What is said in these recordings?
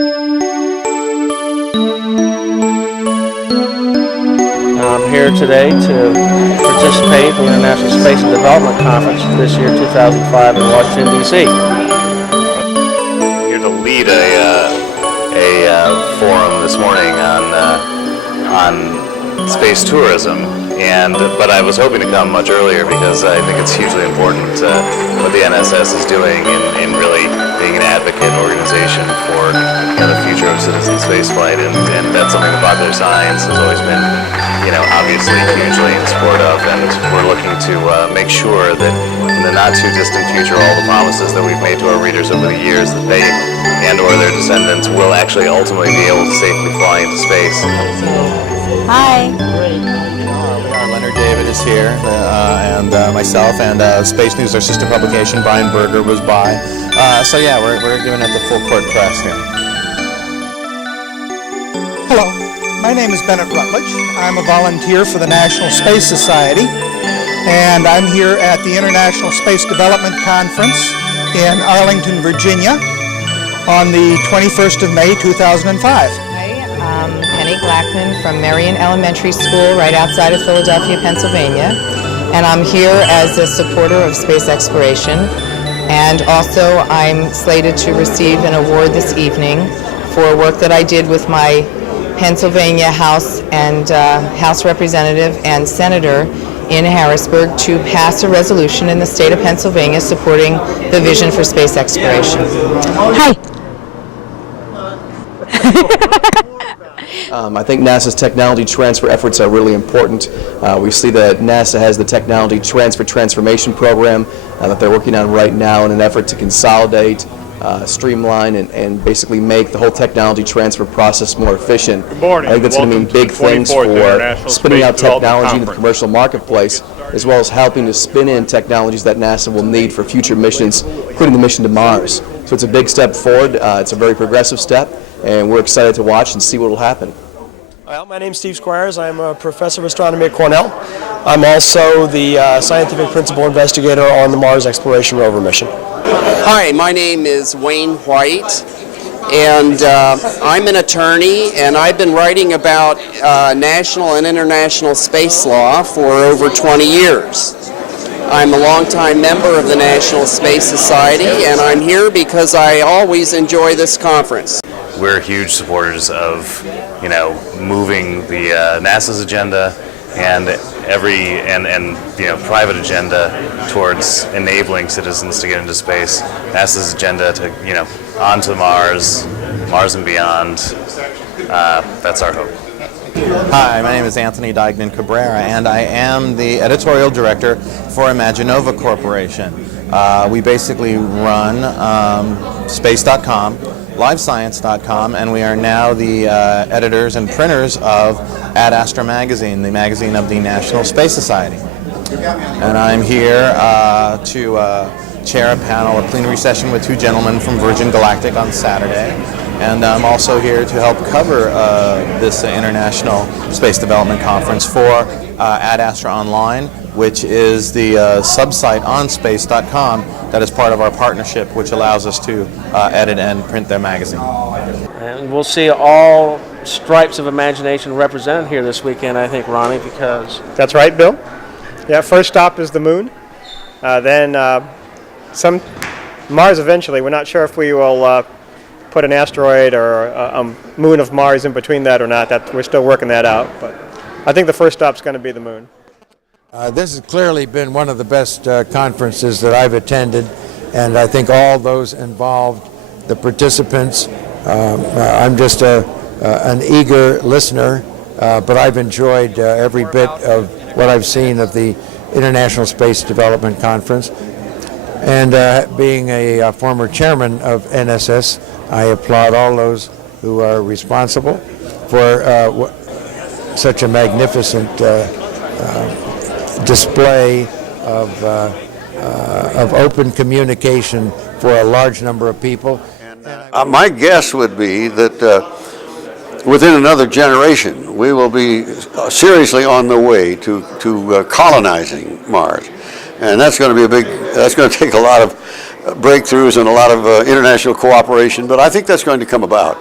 I'm here today to participate in the International Space and Development Conference this year, 2005, in Washington, D.C. Here to lead a forum this morning on space tourism, but I was hoping to come much earlier because I think it's hugely important what the NSS is doing in really being an advocate organization for the future of citizen spaceflight, and that's something that Popular Science has always been, obviously hugely in support of, and we're looking to make sure that in the not too distant future, all the promises that we've made to our readers over the years, that they and or their descendants will actually ultimately be able to safely fly into space. Hi. Leonard David is here, and myself, and Space News, our sister publication, Brian Berger was by. So yeah, we're giving it the full court press here. Hello, my name is Bennett Rutledge. I'm a volunteer for the National Space Society, and I'm here at the International Space Development Conference in Arlington, Virginia on the 21st of May, 2005. Penny Glackman from Marion Elementary School right outside of Philadelphia, Pennsylvania, and I'm here as a supporter of space exploration, and also I'm slated to receive an award this evening for work that I did with my Pennsylvania House and House Representative and Senator in Harrisburg to pass a resolution in the state of Pennsylvania supporting the vision for space exploration. Hi. I think NASA's technology transfer efforts are really important. We see that NASA has the Technology Transformation Program that they're working on right now in an effort to consolidate, streamline, and basically make the whole technology transfer process more efficient. Good morning. I think that's going to mean big things for spinning out technology into the commercial marketplace, as well as helping to spin in technologies that NASA will need for future missions, including the mission to Mars. So it's a big step forward. It's a very progressive step, and we're excited to watch and see what will happen. Well, my name is Steve Squires. I'm a professor of astronomy at Cornell. I'm also the scientific principal investigator on the Mars Exploration Rover mission. Hi, my name is Wayne White, and I'm an attorney, and I've been writing about national and international space law for over 20 years. I'm a longtime member of the National Space Society, and I'm here because I always enjoy this conference. We're huge supporters of, moving the NASA's agenda and private agenda towards enabling citizens to get into space. NASA's agenda to, onto Mars and beyond. That's our hope. Hi, my name is Anthony Dignan Cabrera, and I am the editorial director for Imaginova Corporation. We basically run space.com, livescience.com, and we are now the editors and printers of Ad Astra magazine, the magazine of the National Space Society. And I'm here to chair a panel, a plenary session with two gentlemen from Virgin Galactic on Saturday. And I'm also here to help cover this International Space Development Conference for Ad Astra Online, which is the sub-site on space.com that is part of our partnership, which allows us to edit and print their magazine. And we'll see all stripes of imagination represented here this weekend, I think, Ronnie, because... That's right, Bill. Yeah, first stop is the moon. Then Mars eventually. We're not sure if we will put an asteroid or a moon of Mars in between that or not. That we're still working that out, but I think the first stop's going to be the moon. This has clearly been one of the best conferences that I've attended, and I think all those involved, the participants, I'm just an eager listener, but I've enjoyed every bit of what I've seen of the International Space Development Conference. And being a former chairman of NSS, I applaud all those who are responsible for such a magnificent display of open communication for a large number of people. My guess would be that within another generation, we will be seriously on the way to colonizing Mars. And that's going to be that's going to take a lot of breakthroughs and a lot of international cooperation, but I think that's going to come about.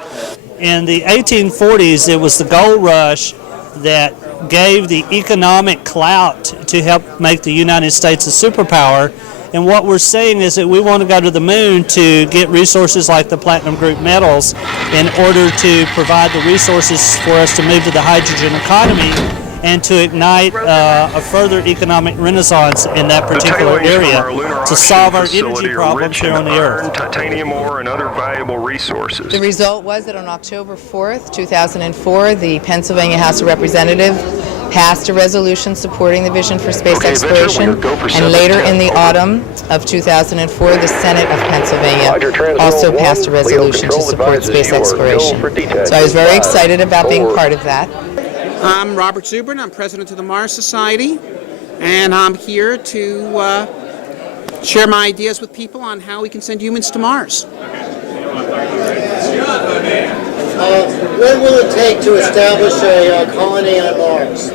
In the 1840s, it was the gold rush that gave the economic clout to help make the United States a superpower. And what we're saying is that we want to go to the moon to get resources like the platinum group metals in order to provide the resources for us to move to the hydrogen economy and to ignite a further economic renaissance in that particular area to solve our energy problems here on the Earth. Titanium ore and other valuable resources. The result was that on October 4th, 2004, the Pennsylvania House of Representatives passed a resolution supporting the vision for space exploration, and later in the autumn of 2004, the Senate of Pennsylvania also passed a resolution to support space exploration. So I was very excited about being part of that. I'm Robert Zubrin. I'm president of the Mars Society, and I'm here to share my ideas with people on how we can send humans to Mars. What will it take to establish a colony on Mars?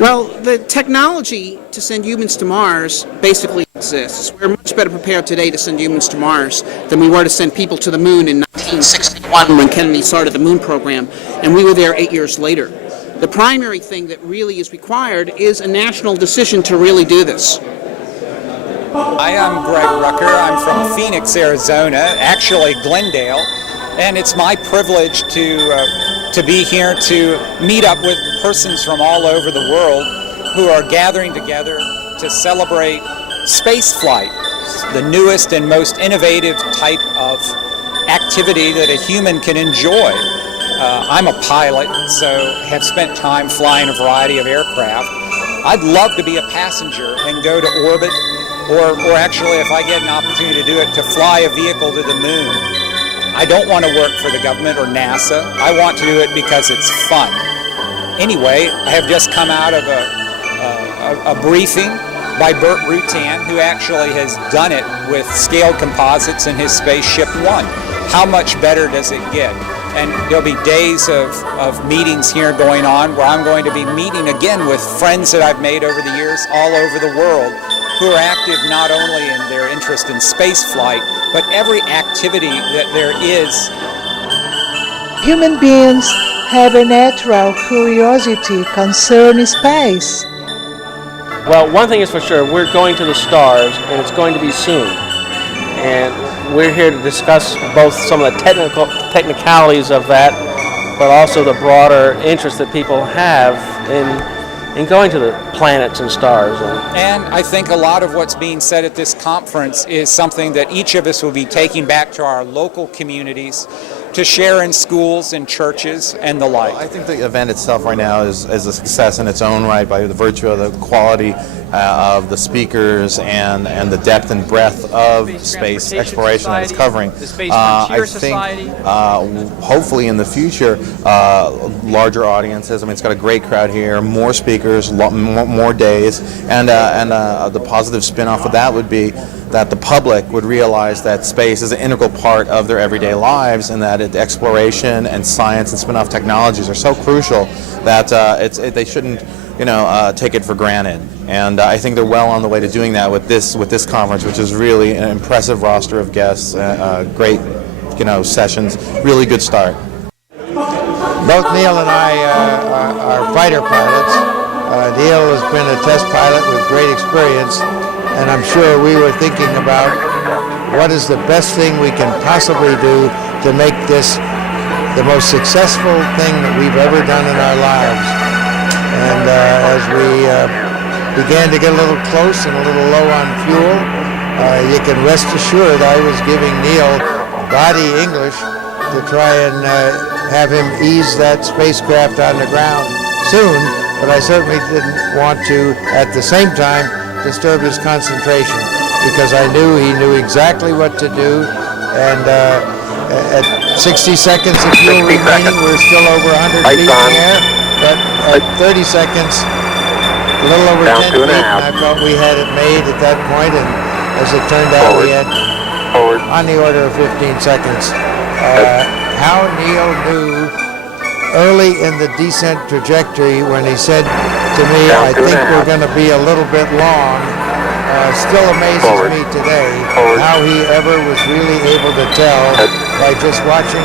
Well, the technology to send humans to Mars basically exists. We're much better prepared today to send humans to Mars than we were to send people to the moon in 1961 when Kennedy started the moon program, and we were there 8 years later. The primary thing that really is required is a national decision to really do this. Hi, I'm Greg Rucker. I'm from Phoenix, Arizona, actually Glendale, and it's my privilege to be here to meet up with persons from all over the world who are gathering together to celebrate space flight, the newest and most innovative type of activity that a human can enjoy. I'm a pilot, so have spent time flying a variety of aircraft. I'd love to be a passenger and go to orbit, or actually, if I get an opportunity to do it, to fly a vehicle to the moon. I don't want to work for the government or NASA. I want to do it because it's fun. Anyway, I have just come out of a briefing by Burt Rutan, who actually has done it with scaled composites in his Spaceship One. How much better does it get? And there'll be days of meetings here going on where I'm going to be meeting again with friends that I've made over the years all over the world who are active not only in their interest in space flight, but every activity that there is. Human beings have a natural curiosity concerning space. Well, one thing is for sure, we're going to the stars, and it's going to be soon. And we're here to discuss both some of the technicalities of that, but also the broader interest that people have in going to the planets and stars. And I think a lot of what's being said at this conference is something that each of us will be taking back to our local communities to share in schools and churches and the like. I think the event itself right now is a success in its own right by the virtue of the quality of the speakers and the depth and breadth of space exploration that it's covering. I think hopefully in the future larger audiences. I mean, it's got a great crowd here, more speakers, more days, and the positive spin-off of that would be that the public would realize that space is an integral part of their everyday lives, and that exploration and science and spin-off technologies are so crucial that they shouldn't, take it for granted. And I think they're well on the way to doing that with this conference, which is really an impressive roster of guests, great, sessions, really good start. Both Neil and I are fighter pilots. Neil has been a test pilot with great experience, and I'm sure we were thinking about what is the best thing we can possibly do to make this the most successful thing that we've ever done in our lives. And as we began to get a little close and a little low on fuel, you can rest assured I was giving Neil body English to try and have him ease that spacecraft on the ground soon, but I certainly didn't want to, at the same time, disturb his concentration, because I knew he knew exactly what to do, and at 60 seconds of fuel remaining, we're still over 100 feet in the air, but at 30 seconds, a little over 10 feet, and I felt we had it made at that point, and as it turned out, we had on the order of 15 seconds. How Neil knew early in the descent trajectory when he said to me, I think we're going to be a little bit long, still amazes me today how he ever was really able to tell by just watching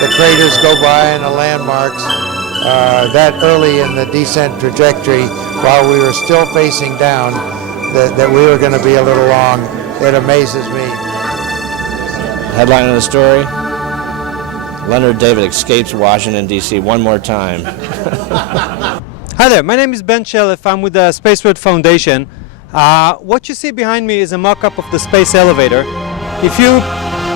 the craters go by and the landmarks that early in the descent trajectory while we were still facing down that we were going to be a little long. It amazes me. Headline of the story: Leonard David escapes Washington, D.C. one more time. Hi there, my name is Ben Shelliff. I'm with the Space Road Foundation. What you see behind me is a mock-up of the space elevator. If you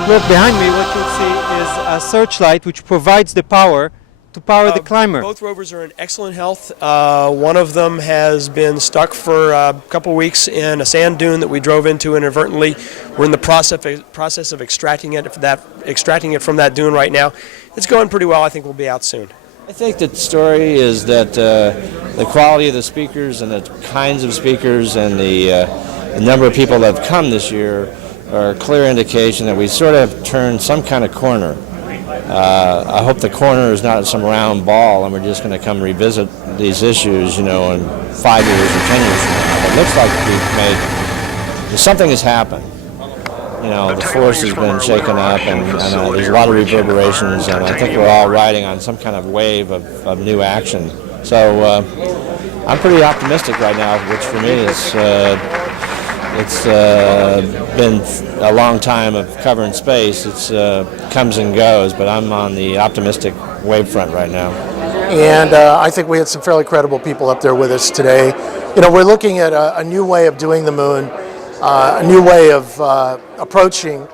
look behind me, what you'll see is a searchlight which provides the power to power the climber. Both rovers are in excellent health. One of them has been stuck for a couple weeks in a sand dune that we drove into inadvertently. We're in the process of extracting it from that dune right now. It's going pretty well. I think we'll be out soon. I think the story is that the quality of the speakers and the kinds of speakers and the number of people that have come this year are a clear indication that we sort of have turned some kind of corner. I hope the corner is not some round ball and we're just going to come revisit these issues, in 5 years or 10 years from now. It looks like something has happened. The force has been shaken up and there's a lot of reverberations, and I think we're all riding on some kind of wave of new action. So I'm pretty optimistic right now, which for me is it's been a long time of covering space. It's comes and goes, but I'm on the optimistic wave front right now. And I think we had some fairly credible people up there with us today. We're looking at a new way of doing the moon, a new way of approaching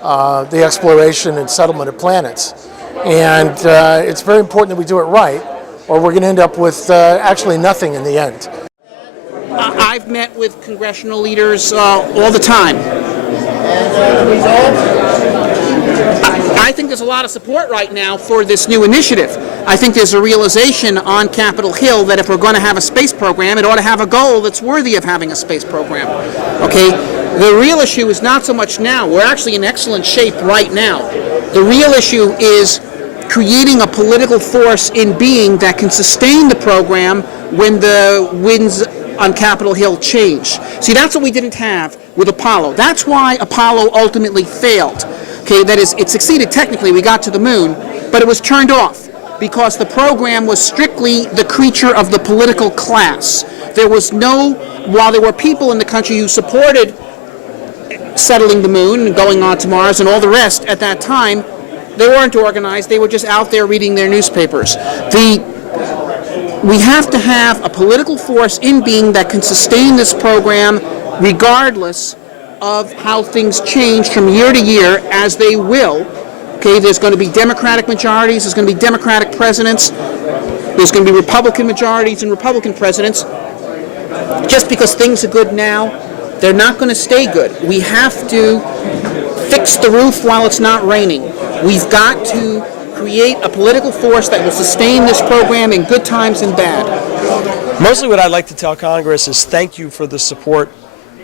the exploration and settlement of planets. And it's very important that we do it right, or we're going to end up with actually nothing in the end. I've met with congressional leaders all the time. I think there's a lot of support right now for this new initiative. I think there's a realization on Capitol Hill that if we're going to have a space program, it ought to have a goal that's worthy of having a space program. Okay? The real issue is not so much now. We're actually in excellent shape right now. The real issue is creating a political force in being that can sustain the program when the winds on Capitol Hill change. See, that's what we didn't have with Apollo. That's why Apollo ultimately failed. Okay, that is, it succeeded technically, we got to the moon, but it was turned off because the program was strictly the creature of the political class. There was while there were people in the country who supported settling the moon and going on to Mars and all the rest at that time, they weren't organized, they were just out there reading their newspapers. We have to have a political force in being that can sustain this program regardless of how things change from year to year, as they will. Okay, there's going to be Democratic majorities, there's going to be Democratic presidents, there's going to be Republican majorities and Republican presidents. Just because things are good now, they're not going to stay good. We have to fix the roof while it's not raining. We've got to create a political force that will sustain this program in good times and bad. Mostly what I'd like to tell Congress is thank you for the support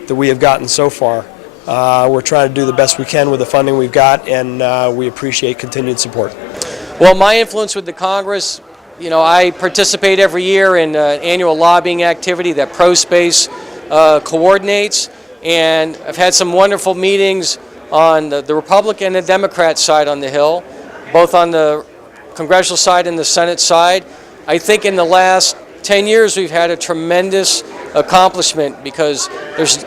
that we have gotten so far. We're trying to do the best we can with the funding we've got, and we appreciate continued support. Well, my influence with the Congress, I participate every year in an annual lobbying activity that ProSpace coordinates, and I've had some wonderful meetings on the Republican and Democrat side on the Hill, both on the congressional side and the Senate side. I think in the last 10 years we've had a tremendous accomplishment because there's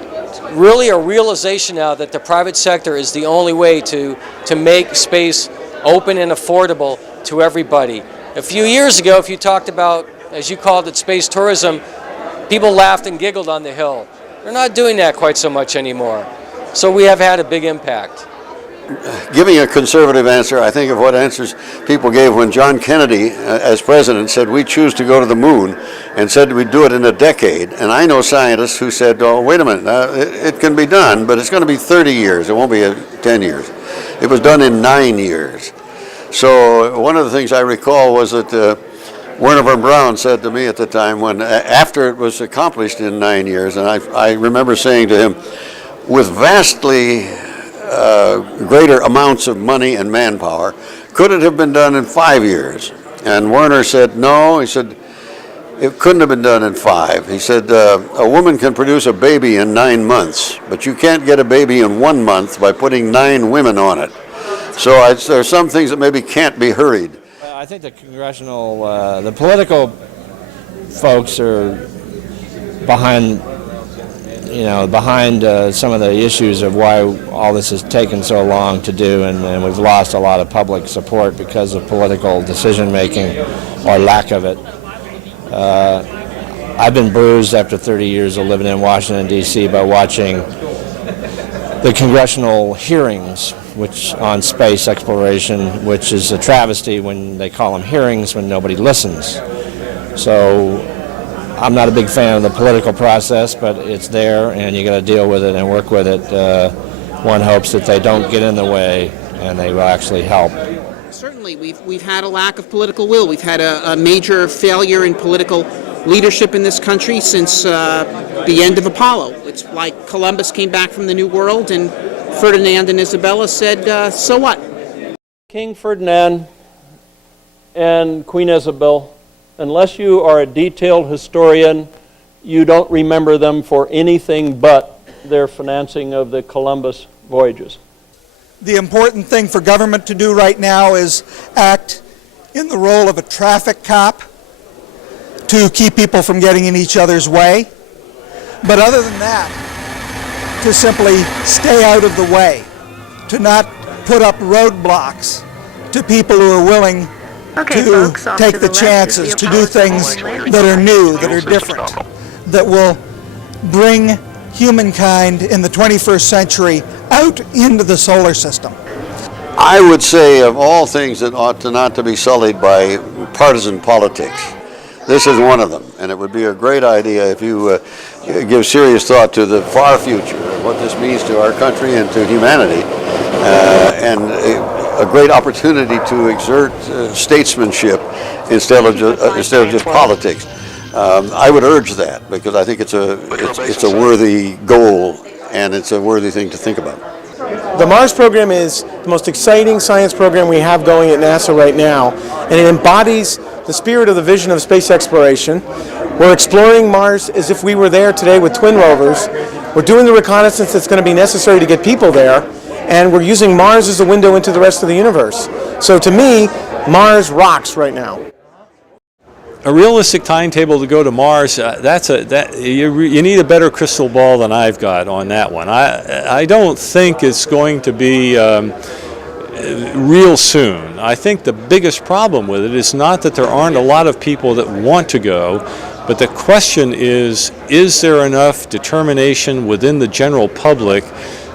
really a realization now that the private sector is the only way to make space open and affordable to everybody. A few years ago, if you talked about, as you called it, space tourism, people laughed and giggled on the Hill. They're not doing that quite so much anymore. So we have had a big impact. Giving a conservative answer, I think of what answers people gave when John Kennedy, as president, said we choose to go to the moon, and said we'd do it in a decade. And I know scientists who said, oh, wait a minute, it can be done, but it's going to be 30 years. It won't be 10 years. It was done in 9 years. So one of the things I recall was that Werner von Braun said to me at the time, after it was accomplished in 9 years, and I remember saying to him, with vastly greater amounts of money and manpower, could it have been done in 5 years? And Werner said, no. He said, It couldn't have been done in 5. He said, a woman can produce a baby in 9 months, but you can't get a baby in 1 month by putting 9 women on it. So there are some things that maybe can't be hurried. I think the congressional, the political folks are behind, some of the issues of why all this has taken so long to do, and we've lost a lot of public support because of political decision-making or lack of it. I've been bruised after 30 years of living in Washington, D.C. by watching the congressional hearings on space exploration, which is a travesty when they call them hearings when nobody listens. So I'm not a big fan of the political process, but it's there and you got to deal with it and work with it. One hopes that they don't get in the way and they will actually help. Certainly, we've had a lack of political will. We've had a major failure in political leadership in this country since the end of Apollo. It's like Columbus came back from the New World and Ferdinand and Isabella said, so what? King Ferdinand and Queen Isabel, unless you are a detailed historian, you don't remember them for anything but their financing of the Columbus voyages. The important thing for government to do right now is act in the role of a traffic cop to keep people from getting in each other's way. But other than that, to simply stay out of the way, to not put up roadblocks to people who are willing to take the chances, to do things that are new, that are different, that will bring humankind in the 21st century out into the solar system. I would say of all things that ought not to be sullied by partisan politics, this is one of them, and it would be a great idea if you give serious thought to the far future of what this means to our country and to humanity, and a great opportunity to exert statesmanship instead of just politics. I would urge that because I think it's a worthy goal and it's a worthy thing to think about. The Mars program is the most exciting science program we have going at NASA right now, and it embodies the spirit of the vision of space exploration. We're exploring Mars as if we were there today with twin rovers. We're doing the reconnaissance that's going to be necessary to get people there, and we're using Mars as a window into the rest of the universe. So to me, Mars rocks right now. A realistic timetable to go to Mars, you need a better crystal ball than I've got on that one. I don't think it's going to be real soon. I think the biggest problem with it is not that there aren't a lot of people that want to go, but the question is there enough determination within the general public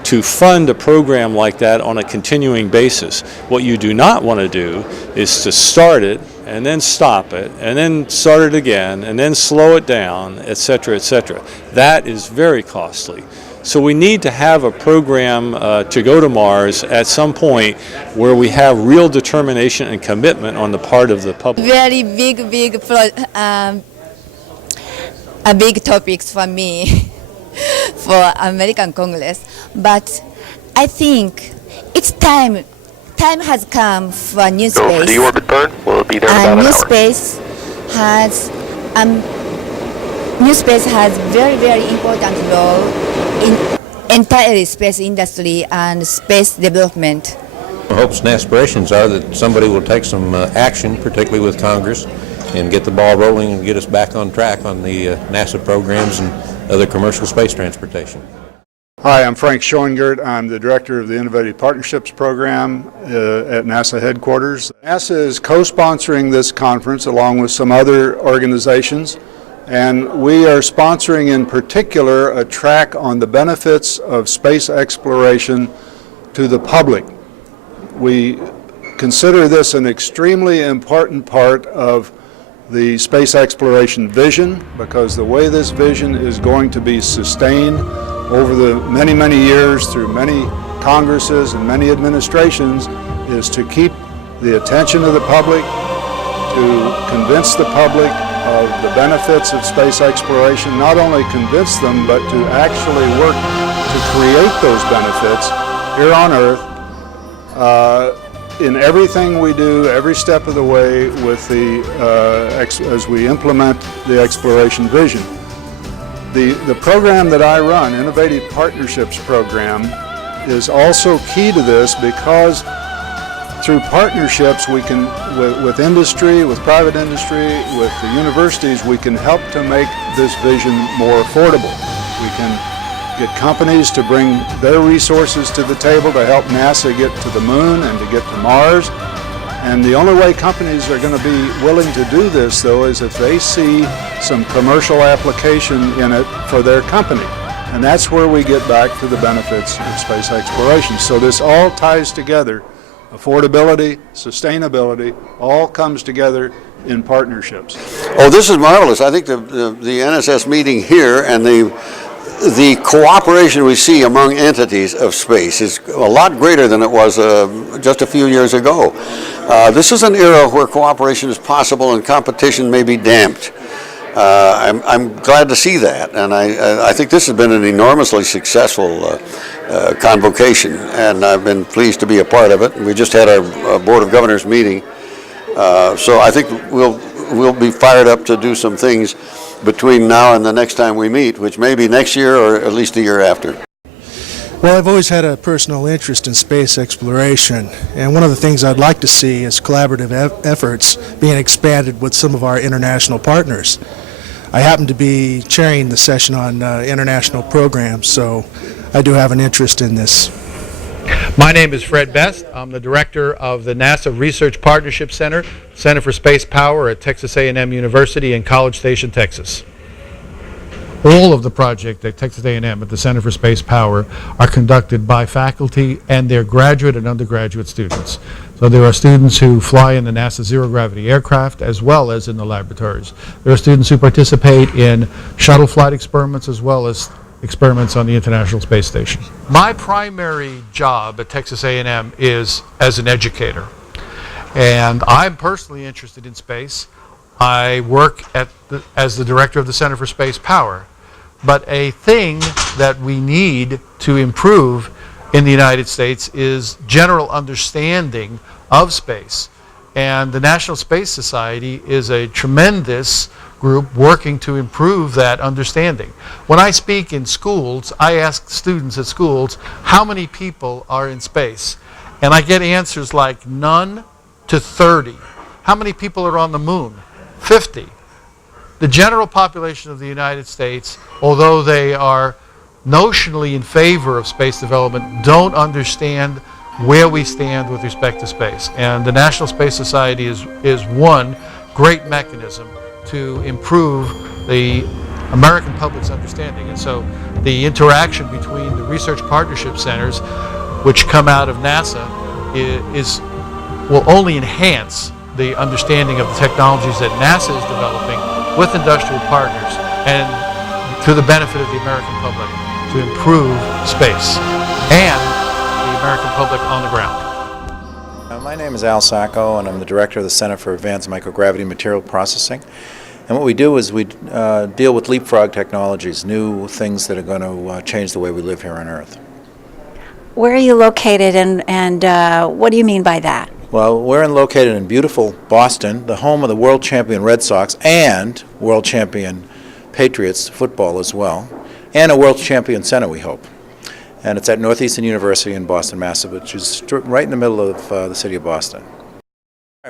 to fund a program like that on a continuing basis? What you do not want to do is to start it and then stop it and then start it again and then slow it down, etc., etc. That is very costly. So we need to have a program to go to Mars at some point where we have real determination and commitment on the part of the public. Very big topics for me for American Congress, but I think it's time has come for new space. So for the orbit burn, will it be there in about an hour? New space has very, very important role in entire space industry and space development. Hopes and aspirations are that somebody will take some action, particularly with Congress, and get the ball rolling and get us back on track on the NASA programs and other commercial space transportation. Hi, I'm Frank Schoengert. I'm the director of the Innovative Partnerships Program at NASA headquarters. NASA is co-sponsoring this conference along with some other organizations, and we are sponsoring in particular a track on the benefits of space exploration to the public. We consider this an extremely important part of the space exploration vision, because the way this vision is going to be sustained over the many, many years through many Congresses and many administrations is to keep the attention of the public, to convince the public of the benefits of space exploration, not only convince them, but to actually work to create those benefits here on Earth in everything we do, every step of the way, with the as we implement the exploration vision. The program that I run, Innovative Partnerships Program, is also key to this, because through partnerships we can, with industry, with private industry, with the universities, we can help to make this vision more affordable. We can get companies to bring their resources to the table to help NASA get to the moon and to get to Mars. And the only way companies are going to be willing to do this, though, is if they see some commercial application in it for their company. And that's where we get back to the benefits of space exploration. So this all ties together. Affordability, sustainability, all comes together in partnerships. Oh, this is marvelous. I think the NSS meeting here and the cooperation we see among entities of space is a lot greater than it was just a few years ago. This is an era where cooperation is possible and competition may be damped. I'm glad to see that, and I think this has been an enormously successful convocation, and I've been pleased to be a part of it. We just had our Board of Governors meeting, so I think we'll be fired up to do some things between now and the next time we meet, which may be next year or at least the year after. Well, I've always had a personal interest in space exploration, and one of the things I'd like to see is collaborative efforts being expanded with some of our international partners. I happen to be chairing the session on international programs, so I do have an interest in this. My name is Fred Best. I'm the director of the NASA Research Partnership Center, Center for Space Power at Texas A&M University in College Station, Texas. All of the projects at Texas A&M at the Center for Space Power are conducted by faculty and their graduate and undergraduate students. So there are students who fly in the NASA zero-gravity aircraft as well as in the laboratories. There are students who participate in shuttle flight experiments as well as experiments on the International Space Station. My primary job at Texas A&M is as an educator, and I'm personally interested in space. I work as the director of the Center for Space Power, but a thing that we need to improve in the United States is general understanding of space, and the National Space Society is a tremendous group working to improve that understanding. When I speak in schools, I ask students at schools, how many people are in space? And I get answers like none to 30. How many people are on the moon? 50. The general population of the United States, although they are notionally in favor of space development, don't understand where we stand with respect to space. And the National Space Society is one great mechanism to improve the American public's understanding. And so the interaction between the research partnership centers, which come out of NASA, will only enhance the understanding of the technologies that NASA is developing with industrial partners and to the benefit of the American public to improve space and the American public on the ground. My name is Al Sacco, and I'm the director of the Center for Advanced Microgravity Material Processing. And what we do is we deal with leapfrog technologies, new things that are going to change the way we live here on Earth. Where are you located, and what do you mean by that? Well, we're located in beautiful Boston, the home of the world champion Red Sox and world champion Patriots football as well, and a world champion center, we hope. And it's at Northeastern University in Boston, Massachusetts, which is right in the middle of the city of Boston.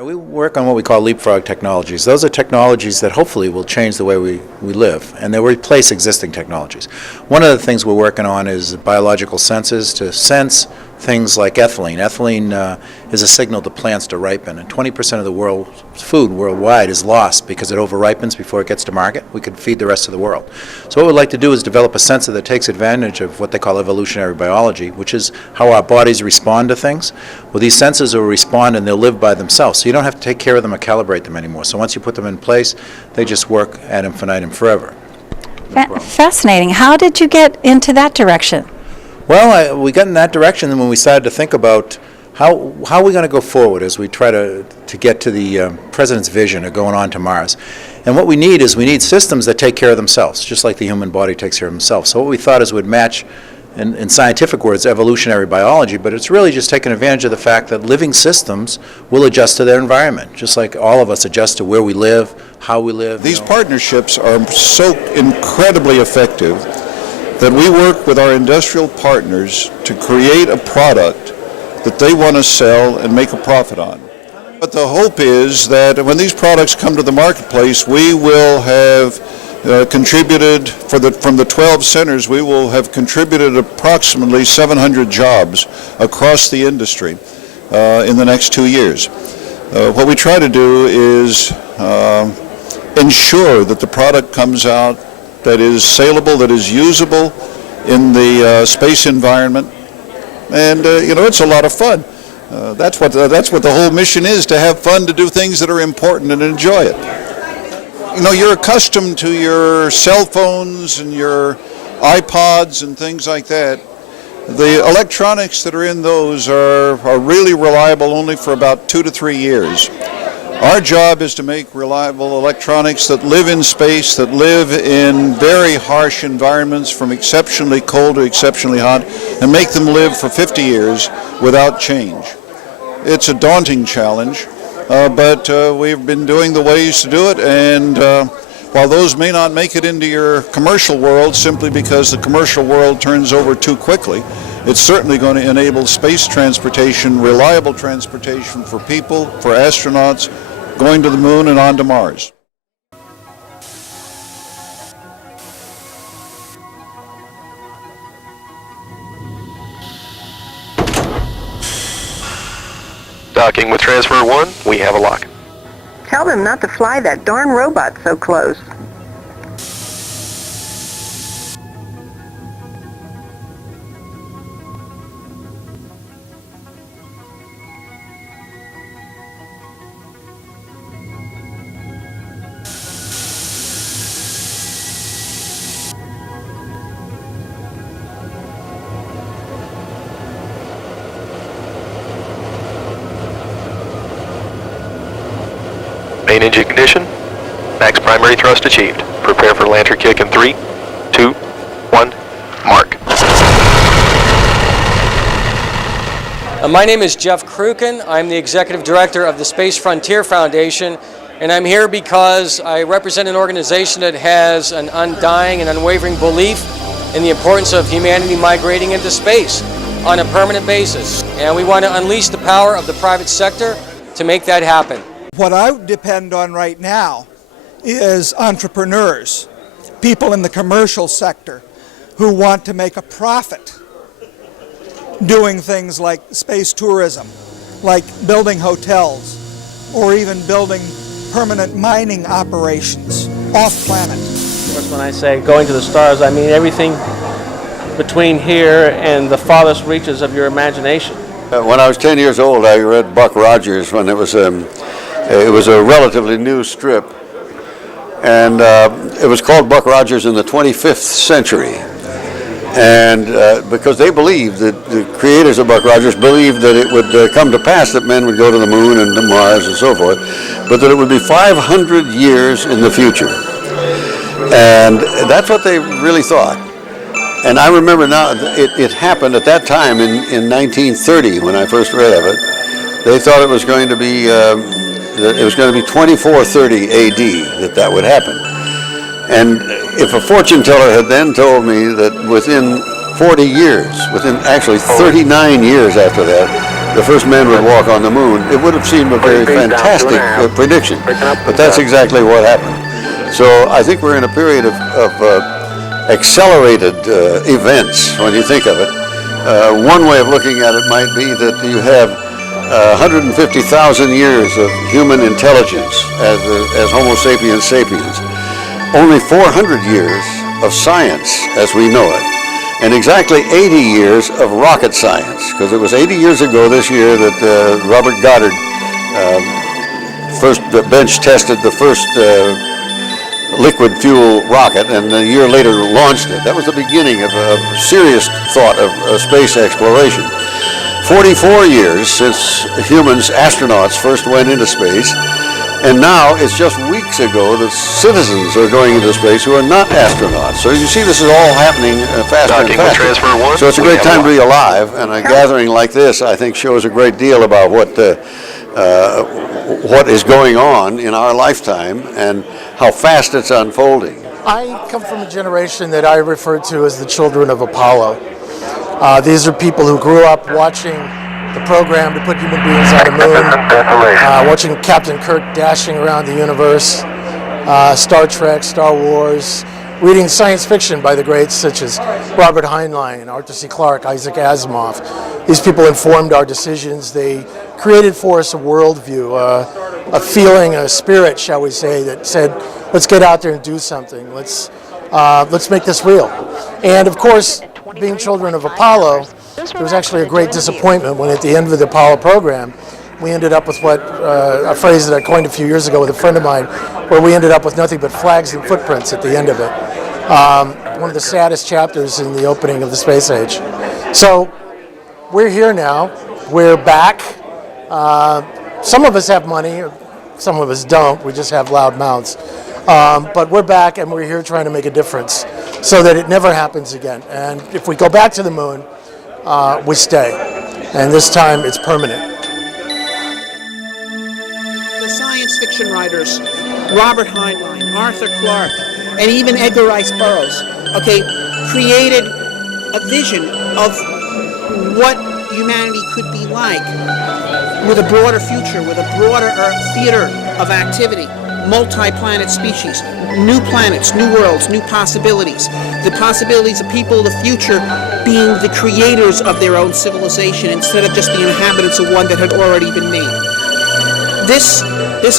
We work on what we call leapfrog technologies. Those are technologies that hopefully will change the way we live, and they'll replace existing technologies. One of the things we're working on is biological senses to sense things like ethylene. Ethylene is a signal to plants to ripen, and 20% of the world's food worldwide is lost because it overripens before it gets to market. We could feed the rest of the world. So what we'd like to do is develop a sensor that takes advantage of what they call evolutionary biology, which is how our bodies respond to things. Well, these sensors will respond and they'll live by themselves, so you don't have to take care of them or calibrate them anymore. So once you put them in place, they just work ad infinitum forever. Fascinating. How did you get into that direction? Well, we got in that direction when we started to think about how are we going to go forward as we try to get to the President's vision of going on to Mars. And what we need is systems that take care of themselves, just like the human body takes care of themselves. So what we thought is we'd match in scientific words, evolutionary biology, but it's really just taking advantage of the fact that living systems will adjust to their environment, just like all of us adjust to where we live, how we live. These partnerships are so incredibly effective that we work with our industrial partners to create a product that they want to sell and make a profit on. But the hope is that when these products come to the marketplace, we will have contributed, from the 12 centers, we will have contributed approximately 700 jobs across the industry in the next 2 years. What we try to do is ensure that the product comes out that is saleable, that is usable in the space environment, and it's a lot of fun. That's what the whole mission is, to have fun, to do things that are important and enjoy it. You're accustomed to your cell phones and your iPods and things like that. The electronics that are in those are really reliable only for about 2 to 3 years. Our job is to make reliable electronics that live in space, that live in very harsh environments from exceptionally cold to exceptionally hot, and make them live for 50 years without change. It's a daunting challenge. But we've been doing the ways to do it, and while those may not make it into your commercial world simply because the commercial world turns over too quickly, it's certainly going to enable space transportation, reliable transportation for people, for astronauts, going to the moon and on to Mars. Docking with transfer 1, we have a lock. Tell them not to fly that darn robot so close. Main engine ignition. Max primary thrust achieved. Prepare for lantern kick in 3, 2, 1, mark. My name is Jeff Kruken. I'm the Executive Director of the Space Frontier Foundation, and I'm here because I represent an organization that has an undying and unwavering belief in the importance of humanity migrating into space on a permanent basis. And we want to unleash the power of the private sector to make that happen. What I depend on right now is entrepreneurs, people in the commercial sector who want to make a profit doing things like space tourism, like building hotels, or even building permanent mining operations off-planet. Of course, when I say going to the stars, I mean everything between here and the farthest reaches of your imagination. When I was 10 years old, I read Buck Rogers when it was a relatively new strip, and it was called Buck Rogers in the 25th Century. And because they believed, that the creators of Buck Rogers believed that it would come to pass that men would go to the moon and to Mars and so forth, but that it would be 500 years in the future. And that's what they really thought. And I remember now, it happened at that time in 1930 when I first read of it. They thought it was going to be 2430 AD that would happen. And if a fortune teller had then told me that within 40 years, within actually 39 years after that, the first man would walk on the moon, it would have seemed a very fantastic prediction. But that's exactly what happened. So I think we're in a period of accelerated events when you think of it. One way of looking at it might be that you have 150,000 years of human intelligence as Homo sapiens sapiens. Only 400 years of science as we know it, and exactly 80 years of rocket science, because it was 80 years ago this year that Robert Goddard first bench tested the first liquid fuel rocket, and a year later launched it. That was the beginning of a serious thought of space exploration. 44 years since humans, astronauts, first went into space, And now, it's just weeks ago that citizens are going into space who are not astronauts. So you see this is all happening faster and faster. Transfer 1. So it's a great time to be alive, and a gathering like this, I think, shows a great deal about what is going on in our lifetime and how fast it's unfolding. I come from a generation that I refer to as the children of Apollo. These are people who grew up watching the program to put human beings on the moon, watching Captain Kirk dashing around the universe, Star Trek, Star Wars, reading science fiction by the greats such as Robert Heinlein, Arthur C. Clarke, Isaac Asimov. These people informed our decisions. They created for us a worldview, a feeling, a spirit, shall we say, that said, let's get out there and do something. Let's make this real. And of course, being children of Apollo, there was actually a great disappointment when at the end of the Apollo program, we ended up with a phrase that I coined a few years ago with a friend of mine, where we ended up with nothing but flags and footprints at the end of it. One of the saddest chapters in the opening of the space age. So we're here now. We're back. Some of us have money, some of us don't. We just have loud mouths. But we're back, and we're here trying to make a difference so that it never happens again. And if we go back to the moon, we stay. And this time it's permanent. The science fiction writers, Robert Heinlein, Arthur Clarke, and even Edgar Rice Burroughs, created a vision of what humanity could be like with a broader future, with a broader theater of activity, multi-planet species, new planets, new worlds, new possibilities. The possibilities of people of the future being the creators of their own civilization instead of just the inhabitants of one that had already been made. This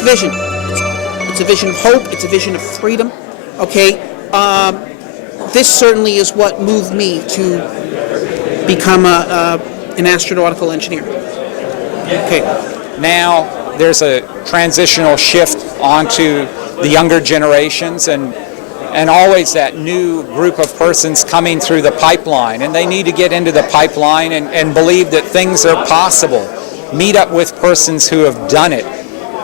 vision, it's a vision of hope, it's a vision of freedom, this certainly is what moved me to become an astronautical engineer. Now there's a transitional shift onto the younger generations and always that new group of persons coming through the pipeline, and they need to get into the pipeline and believe that things are possible. Meet up with persons who have done it.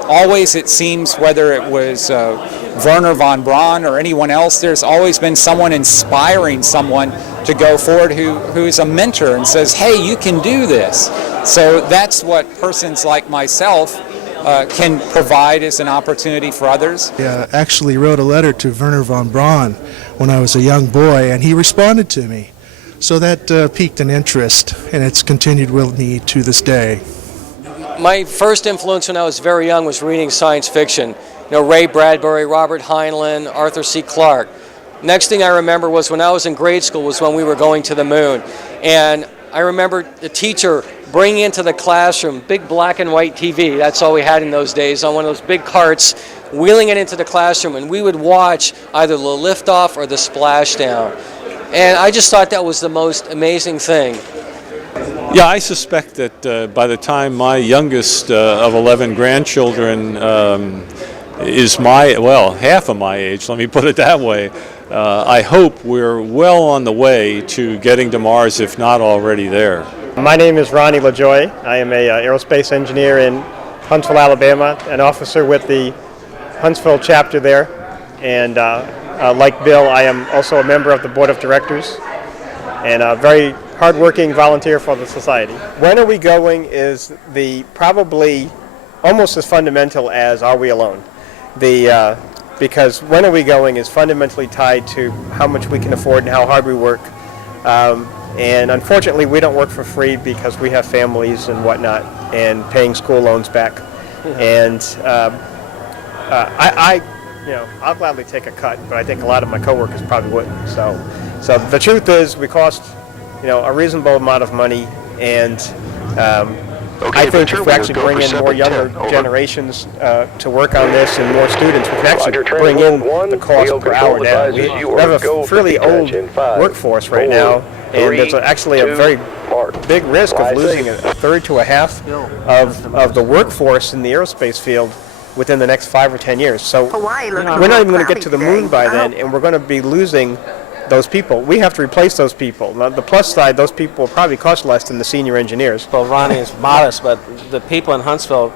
Always, it seems, whether it was Wernher von Braun or anyone else, there's always been someone inspiring someone to go forward who is a mentor and says, hey, you can do this. So that's what persons like myself can provide as an opportunity for others. I actually wrote a letter to Wernher von Braun when I was a young boy, and he responded to me. So that piqued an interest, and it's continued with me to this day. My first influence when I was very young was reading science fiction. Ray Bradbury, Robert Heinlein, Arthur C. Clarke. Next thing I remember was when I was in grade school was when we were going to the moon. And I remember the teacher bringing into the classroom big black and white TV, that's all we had in those days, on one of those big carts, wheeling it into the classroom, and we would watch either the liftoff or the splashdown. And I just thought that was the most amazing thing. Yeah, I suspect that by the time my youngest of 11 grandchildren is half of my age, let me put it that way, I hope we're well on the way to getting to Mars, if not already there. My name is Ronnie LaJoy. I am an aerospace engineer in Huntsville, Alabama, an officer with the Huntsville chapter there. And like Bill, I am also a member of the board of directors and a very hardworking volunteer for the society. When are we going is probably almost as fundamental as are we alone. Because when are we going is fundamentally tied to how much we can afford and how hard we work. And unfortunately, we don't work for free because we have families and whatnot and paying school loans back. And I'll gladly take a cut, but I think a lot of my coworkers probably wouldn't. So the truth is, we cost a reasonable amount of money, and I think if we actually bring in more younger generations to work on this and more students, we can actually bring in the cost per hour down. We have a fairly old workforce right now, and there's actually a very big risk of losing a third to a half of the workforce in the aerospace field within the next 5 or 10 years. So we're not even going to get to the moon by then, and we're going to be losing those people. We have to replace those people. Now, the plus side, those people will probably cost less than the senior engineers. Well, Ronnie is modest, but the people in Huntsville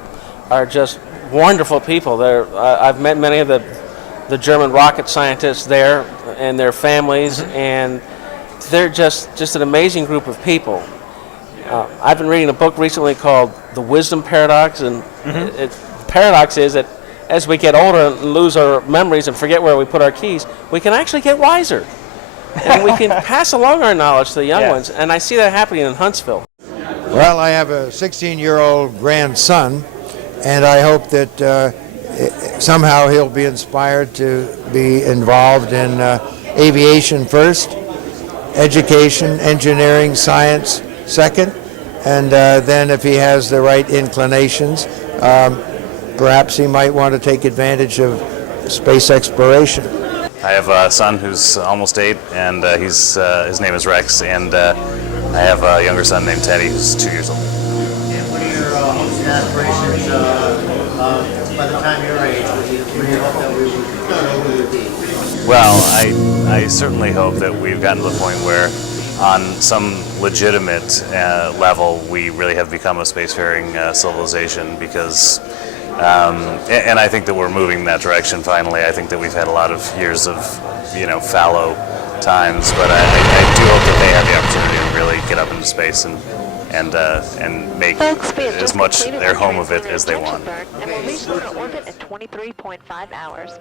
are just wonderful people. I've met many of the German rocket scientists there and their families, and they're just an amazing group of people. I've been reading a book recently called The Wisdom Paradox, and the paradox is that as we get older and lose our memories and forget where we put our keys, we can actually get wiser. And we can pass along our knowledge to the young ones, and I see that happening in Huntsville. Well, I have a 16-year-old grandson, and I hope that somehow he'll be inspired to be involved in aviation first, education, engineering, science second, and then if he has the right inclinations, perhaps he might want to take advantage of space exploration. I have a son who's almost 8, and his name is Rex, and I have a younger son named Teddy who's 2 years old. And what are your hopes and aspirations by the time you're age? What do you hope that we would be? Well, I certainly hope that we've gotten to the point where on some legitimate level we really have become a spacefaring civilization, because and I think that we're moving in that direction finally. I think that we've had a lot of years of fallow times, but I do hope that they have the opportunity to really get up into space and make as much their home of it as they want. And will reach lunar orbit in 23.5 hours.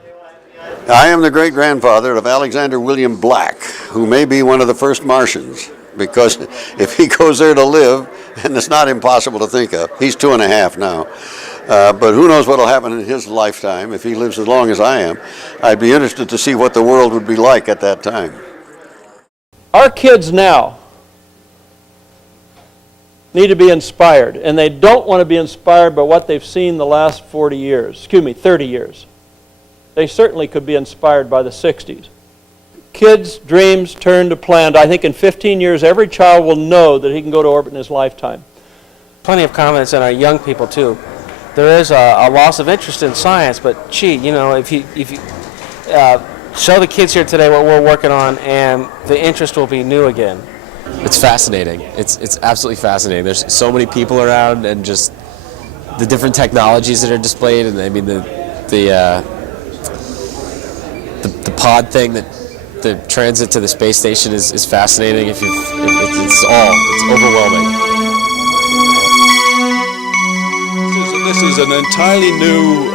I am the great-grandfather of Alexander William Black, who may be one of the first Martians, because if he goes there to live, and it's not impossible to think of, he's 2.5 now, but who knows what will happen in his lifetime if he lives as long as I am. I'd be interested to see what the world would be like at that time. Our kids now need to be inspired, and they don't want to be inspired by what they've seen the last 30 years. They certainly could be inspired by the 60s. Kids' dreams turn to planned. I think in 15 years, every child will know that he can go to orbit in his lifetime. Plenty of comments on our young people, too. There is a loss of interest in science, but gee, if you show the kids here today what we're working on, and the interest will be new again. It's fascinating. It's absolutely fascinating. There's so many people around, and just the different technologies that are displayed, and I mean the pod thing, that the transit to the space station is fascinating. It's overwhelming. This is an entirely new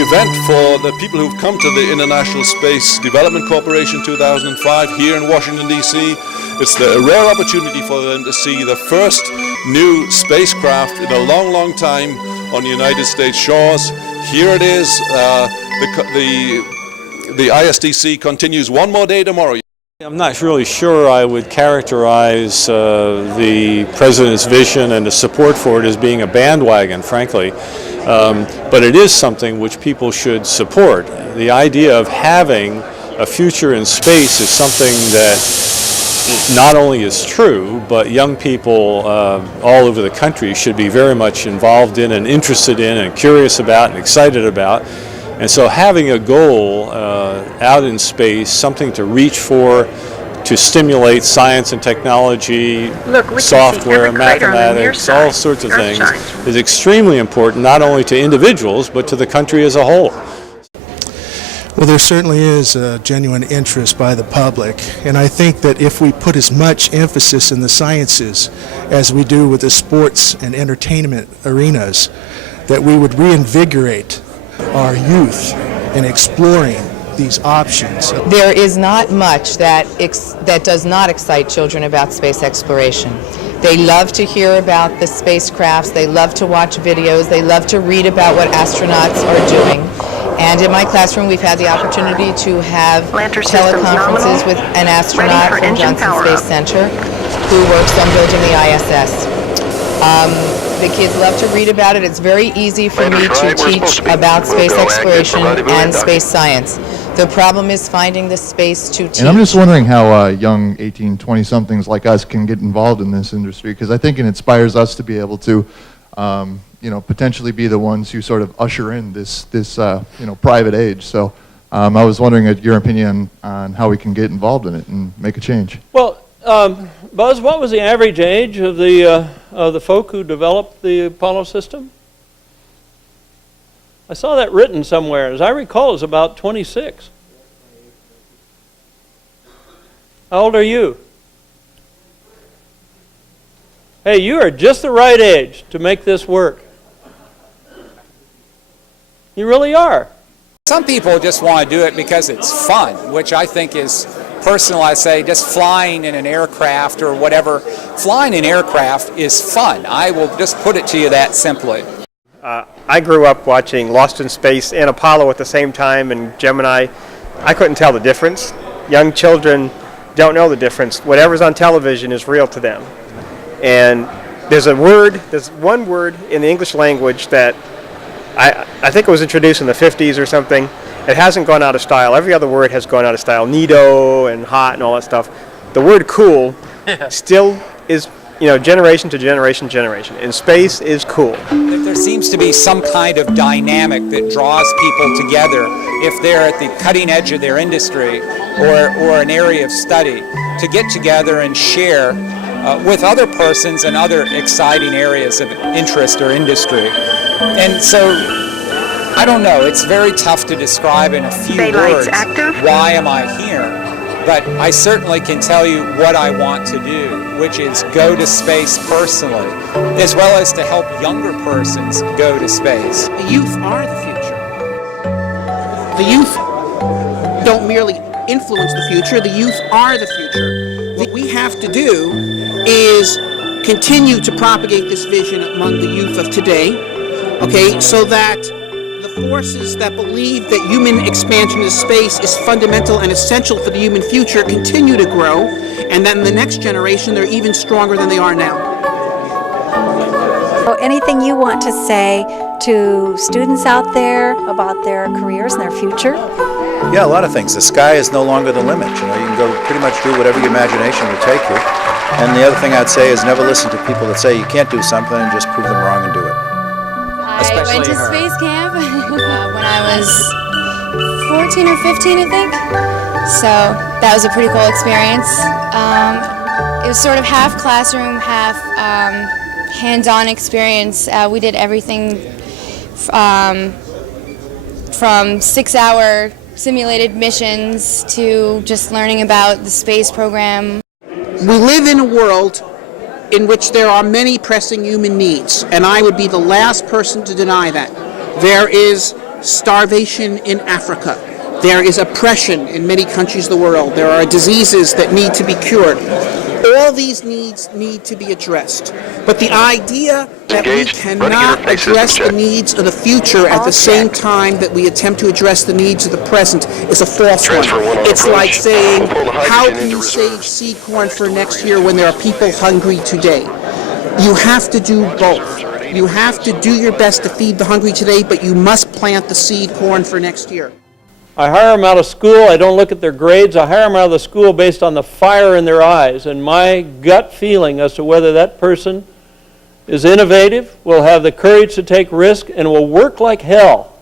event for the people who've come to the International Space Development Corporation 2005 here in Washington, D.C. It's a rare opportunity for them to see the first new spacecraft in a long, long time on United States shores. Here it is. The ISDC continues one more day tomorrow. I'm not really sure I would characterize the President's vision and the support for it as being a bandwagon, frankly. But it is something which people should support. The idea of having a future in space is something that not only is true, but young people all over the country should be very much involved in and interested in and curious about and excited about. And so having a goal out in space, something to reach for, to stimulate science and technology, software, mathematics, all sorts of things, is extremely important, not only to individuals, but to the country as a whole. Well, there certainly is a genuine interest by the public, and I think that if we put as much emphasis in the sciences as we do with the sports and entertainment arenas, that we would reinvigorate our youth in exploring these options. There is not much that does not excite children about space exploration. They love to hear about the spacecrafts, they love to watch videos, they love to read about what astronauts are doing. And in my classroom, we've had the opportunity to have teleconferences with an astronaut from Johnson Space Center who works on building the ISS. The kids love to read about it. It's very easy for me to teach about space exploration and space science. The problem is finding the space to teach. And I'm just wondering how young 18, 20-somethings like us can get involved in this industry, because I think it inspires us to be able to potentially be the ones who sort of usher in this private age. So I was wondering your opinion on how we can get involved in it and make a change. Well, Buzz, what was the average age of the folk who developed the Apollo system? I saw that written somewhere. As I recall, it was about 26. How old are you? Hey, you are just the right age to make this work. You really are. Some people just want to do it because it's fun, which I think is personal. I say just flying in an aircraft or whatever. Flying an aircraft is fun. I will just put it to you that simply. I grew up watching Lost in Space and Apollo at the same time, and Gemini. I couldn't tell the difference. Young children don't know the difference. Whatever's on television is real to them. And there's one word in the English language that I think it was introduced in the 50s or something. It hasn't gone out of style. Every other word has gone out of style. Neato and hot and all that stuff. The word cool still is, generation to generation, in space is cool. There seems to be some kind of dynamic that draws people together if they're at the cutting edge of their industry or an area of study to get together and share with other persons and other exciting areas of interest or industry. And so, I don't know, it's very tough to describe in a few words why am I here, but I certainly can tell you what I want to do, which is go to space personally, as well as to help younger persons go to space. The youth are the future. The youth don't merely influence the future, the youth are the future. What we have to do is continue to propagate this vision among the youth of today, okay, so that the forces that believe that human expansion into space is fundamental and essential for the human future continue to grow, and then the next generation, they're even stronger than they are now. So anything you want to say to students out there about their careers and their future? Yeah, a lot of things. The sky is no longer the limit. You can go pretty much do whatever your imagination will take you. And the other thing I'd say is never listen to people that say you can't do something and just prove them wrong and do it. I went to space camp when I was 14 or 15, I think. So that was a pretty cool experience. It was sort of half classroom, half hands-on experience. We did everything from 6-hour simulated missions to just learning about the space program. We live in a world in which there are many pressing human needs, and I would be the last person to deny that. There is starvation in Africa. There is oppression in many countries of the world. There are diseases that need to be cured. All these needs need to be addressed. But the idea that we cannot address the needs of the future at the same time that we attempt to address the needs of the present is a false one. It's like saying, how do you save seed corn for next year when there are people hungry today? You have to do both. You have to do your best to feed the hungry today, but you must plant the seed corn for next year. I hire them out of school. I don't look at their grades. I hire them out of the school based on the fire in their eyes and my gut feeling as to whether that person is innovative, will have the courage to take risk, and will work like hell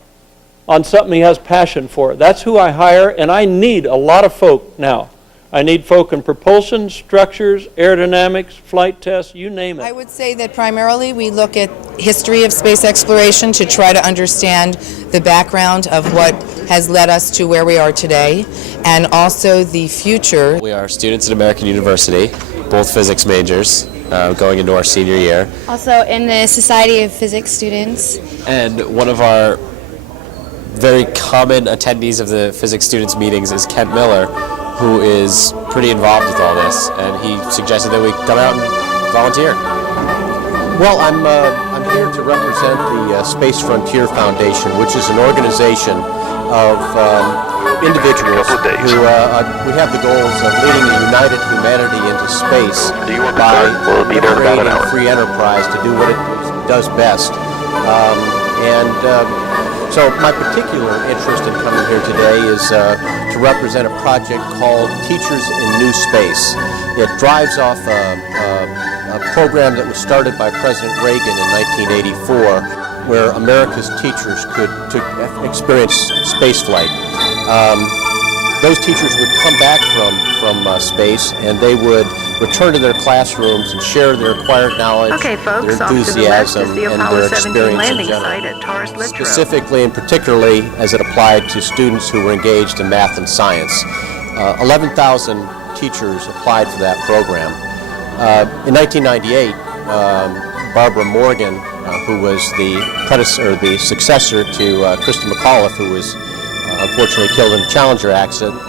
on something he has passion for. That's who I hire, and I need a lot of folk now. I need folk in propulsion, structures, aerodynamics, flight tests, you name it. I would say that primarily we look at history of space exploration to try to understand the background of what has led us to where we are today, and also the future. We are students at American University, both physics majors, going into our senior year. Also in the Society of Physics Students. And one of our very common attendees of the physics students meetings is Kent Miller, who is pretty involved with all this, and he suggested that we come out and volunteer. Well, I'm here to represent the Space Frontier Foundation, which is an organization of individuals who we have the goals of leading a united humanity into space by creating free enterprise to do what it does best. So my particular interest in coming here today is to represent a project called Teachers in New Space. It drives off a program that was started by President Reagan in 1984, where America's teachers could experience spaceflight. those teachers would come back from space, and they would return to their classrooms and share their acquired knowledge, Okay, folks, their off to the left enthusiasm, is the and Apollo their 17 experience in landing general. site at Taurus-Littrow. Specifically and particularly as it applied to students who were engaged in math and science. 11,000 teachers applied for that program. In 1998, Barbara Morgan, who was the successor to Krista McAuliffe, who was unfortunately killed in a Challenger accident,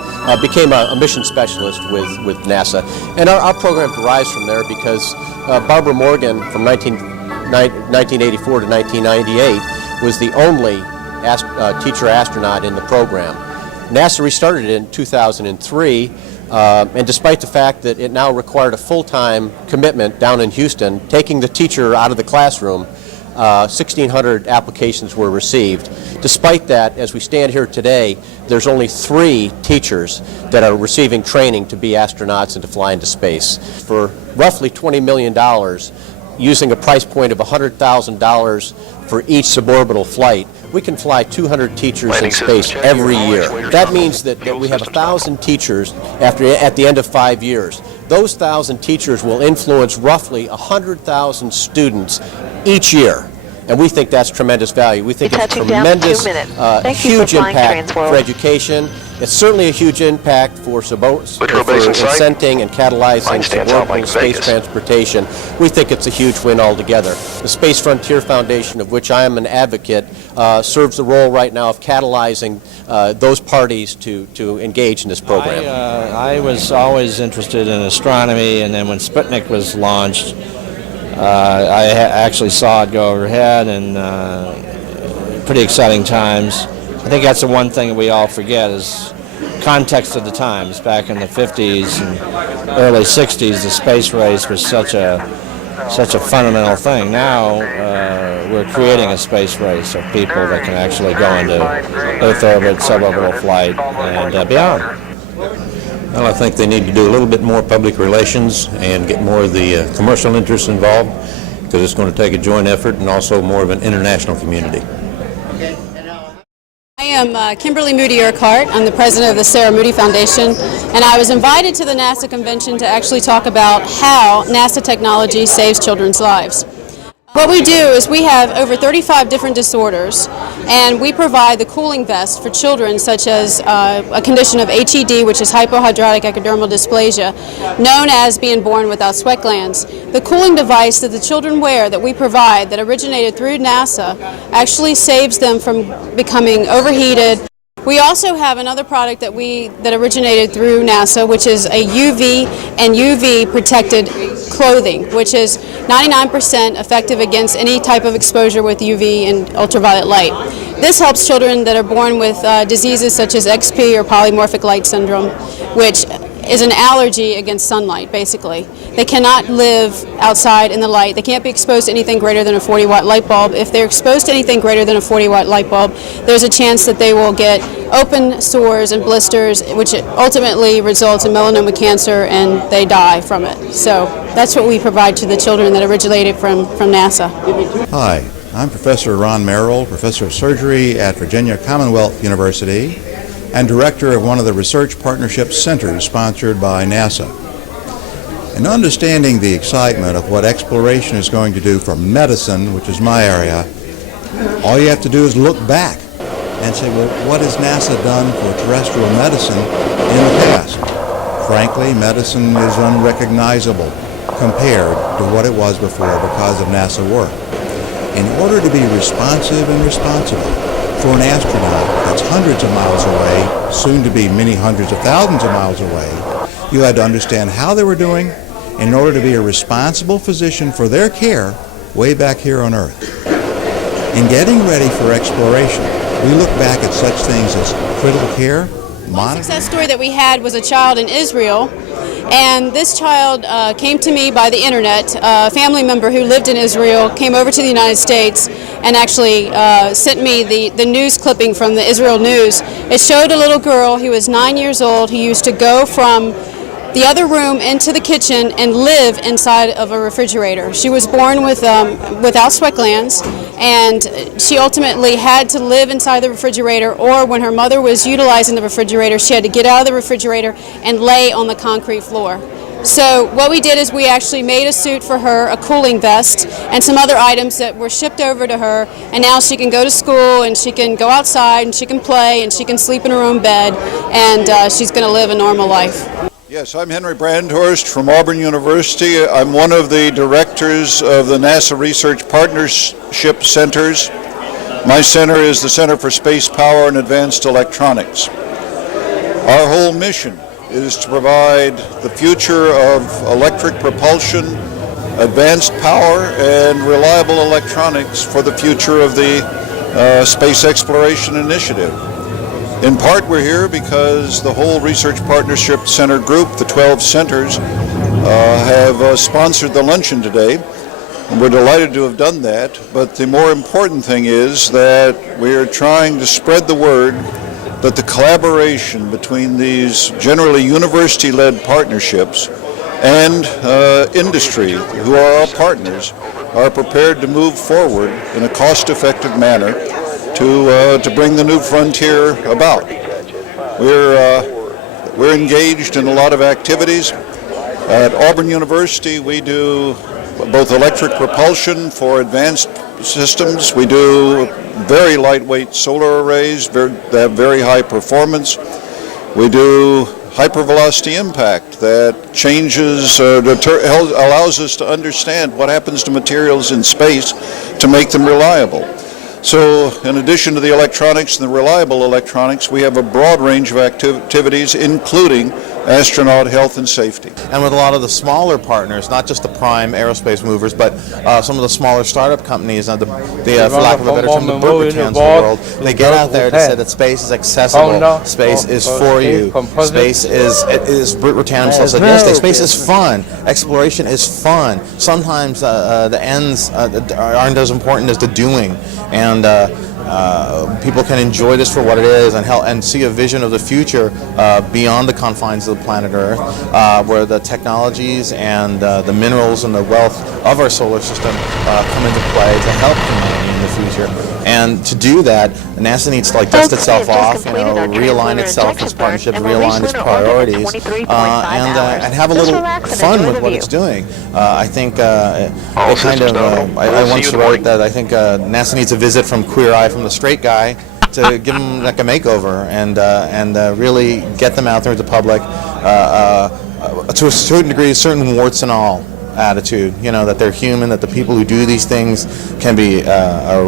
became a mission specialist with NASA. And our program derives from there because Barbara Morgan, from 1984 to 1998, was the only teacher astronaut in the program. NASA restarted it in 2003, and despite the fact that it now required a full-time commitment down in Houston, taking the teacher out of the classroom, 1,600 applications were received. Despite that, as we stand here today, there's only 3 teachers that are receiving training to be astronauts and to fly into space. For roughly $20 million, using a price point of $100,000 for each suborbital flight, we can fly 200 teachers in space every year. That means that we have 1,000 teachers at the end of 5 years. Those 1,000 teachers will influence roughly 100,000 students each year. And we think that's tremendous value. We think it's tremendous, huge impact for education. It's certainly a huge impact for incenting and catalyzing suborbital space transportation. We think it's a huge win altogether. The Space Frontier Foundation, of which I am an advocate, serves the role right now of catalyzing those parties to engage in this program. I was always interested in astronomy, and then when Sputnik was launched, I actually saw it go overhead, and pretty exciting times. I think that's the one thing that we all forget is context of the times. Back in the 50s and early 60s, the space race was such a fundamental thing. Now we're creating a space race of people that can actually go into Earth orbit, suborbital flight, and beyond. Well, I think they need to do a little bit more public relations and get more of the commercial interests involved, because it's going to take a joint effort and also more of an international community. I am Kimberly Moody Urquhart. I'm the president of the Sarah Moody Foundation, and I was invited to the NASA convention to actually talk about how NASA technology saves children's lives. What we do is we have over 35 different disorders, and we provide the cooling vest for children, such as a condition of HED, which is hypohidrotic ectodermal dysplasia, known as being born without sweat glands. The cooling device that the children wear that we provide, that originated through NASA, actually saves them from becoming overheated. We also have another product that originated through NASA, which is a UV and UV protected clothing, which is 99% effective against any type of exposure with UV and ultraviolet light. This helps children that are born with diseases such as XP or polymorphic light syndrome, which is an allergy against sunlight, basically. They cannot live outside in the light. They can't be exposed to anything greater than a 40-watt light bulb. If they're exposed to anything greater than a 40-watt light bulb, there's a chance that they will get open sores and blisters, which ultimately results in melanoma cancer, and they die from it. So that's what we provide to the children that originated from NASA. Hi, I'm Professor Ron Merrill, Professor of Surgery at Virginia Commonwealth University, and director of one of the research partnership centers sponsored by NASA. In understanding the excitement of what exploration is going to do for medicine, which is my area, all you have to do is look back and say, well, what has NASA done for terrestrial medicine in the past? Frankly, medicine is unrecognizable compared to what it was before because of NASA work. In order to be responsive and responsible for an astronaut that's hundreds of miles away, soon to be many hundreds of thousands of miles away, you had to understand how they were doing in order to be a responsible physician for their care way back here on Earth. In getting ready for exploration, we look back at such things as critical care, monitoring. One success story that we had was a child in Israel, and this child came to me by the internet. A family member who lived in Israel came over to the United States and actually sent me the news clipping from the Israel News. It showed a little girl who was 9 years old who used to go from the other room into the kitchen and live inside of a refrigerator. She was born without sweat glands, and she ultimately had to live inside the refrigerator, or when her mother was utilizing the refrigerator, she had to get out of the refrigerator and lay on the concrete floor. So what we did is we actually made a suit for her, a cooling vest, and some other items that were shipped over to her, and now she can go to school and she can go outside and she can play and she can sleep in her own bed, and she's going to live a normal life. Yes, I'm Henry Brandhorst from Auburn University. I'm one of the directors of the NASA Research Partnership Centers. My center is the Center for Space Power and Advanced Electronics. Our whole mission is to provide the future of electric propulsion, advanced power, and reliable electronics for the future of the Space Exploration Initiative. In part, we're here because the whole Research Partnership Center group, the 12 centers, have sponsored the luncheon today. And we're delighted to have done that. But the more important thing is that we are trying to spread the word that the collaboration between these generally university-led partnerships and industry, who are our partners, are prepared to move forward in a cost-effective manner to bring the new frontier about. We're engaged in a lot of activities. At Auburn University, we do both electric propulsion for advanced systems. We do very lightweight solar arrays that have very high performance. We do hypervelocity impact that changes, allows us to understand what happens to materials in space to make them reliable. So in addition to the electronics and the reliable electronics, we have a broad range of activities, including astronaut health and safety. And with a lot of the smaller partners, not just the prime aerospace movers, but some of the smaller startup companies, for lack of a better term, the Burbertans of the world, they get out there to say that space is accessible, space is for you, space is Britannia himself said yesterday, space is fun, exploration is fun. Sometimes the ends aren't as important as the doing, and people can enjoy this for what it is and see a vision of the future beyond the confines of the planet Earth, where the technologies and the minerals and the wealth of our solar system come into play to help humanity in the future. And to do that, NASA needs to dust itself off, realign itself, its partnerships, realign its priorities, and have a little fun with what it's doing. I think I once wrote that I think NASA needs a visit from Queer Eye from the Straight Guy to give them like a makeover and really get them out there to the public to a certain degree, certain warts and all attitude, that they're human, that the people who do these things can be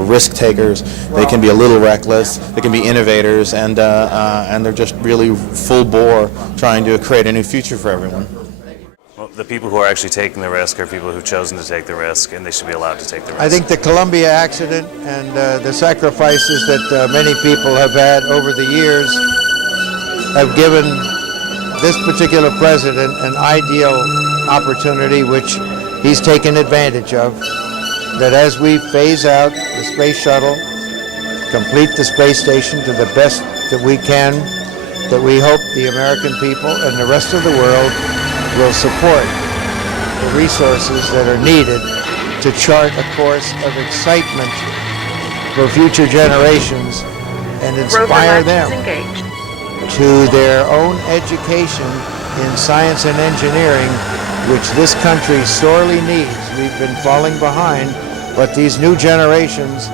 risk takers, they can be a little reckless, they can be innovators, and they're just really full bore trying to create a new future for everyone. Well, the people who are actually taking the risk are people who've chosen to take the risk, and they should be allowed to take the risk. I think the Columbia accident and the sacrifices that many people have had over the years have given this particular president an ideal opportunity, which he's taken advantage of, that as we phase out the space shuttle, complete the space station to the best that we can, that we hope the American people and the rest of the world will support the resources that are needed to chart a course of excitement for future generations and inspire them to their own education in science and engineering, which this country sorely needs. We've been falling behind, but these new generations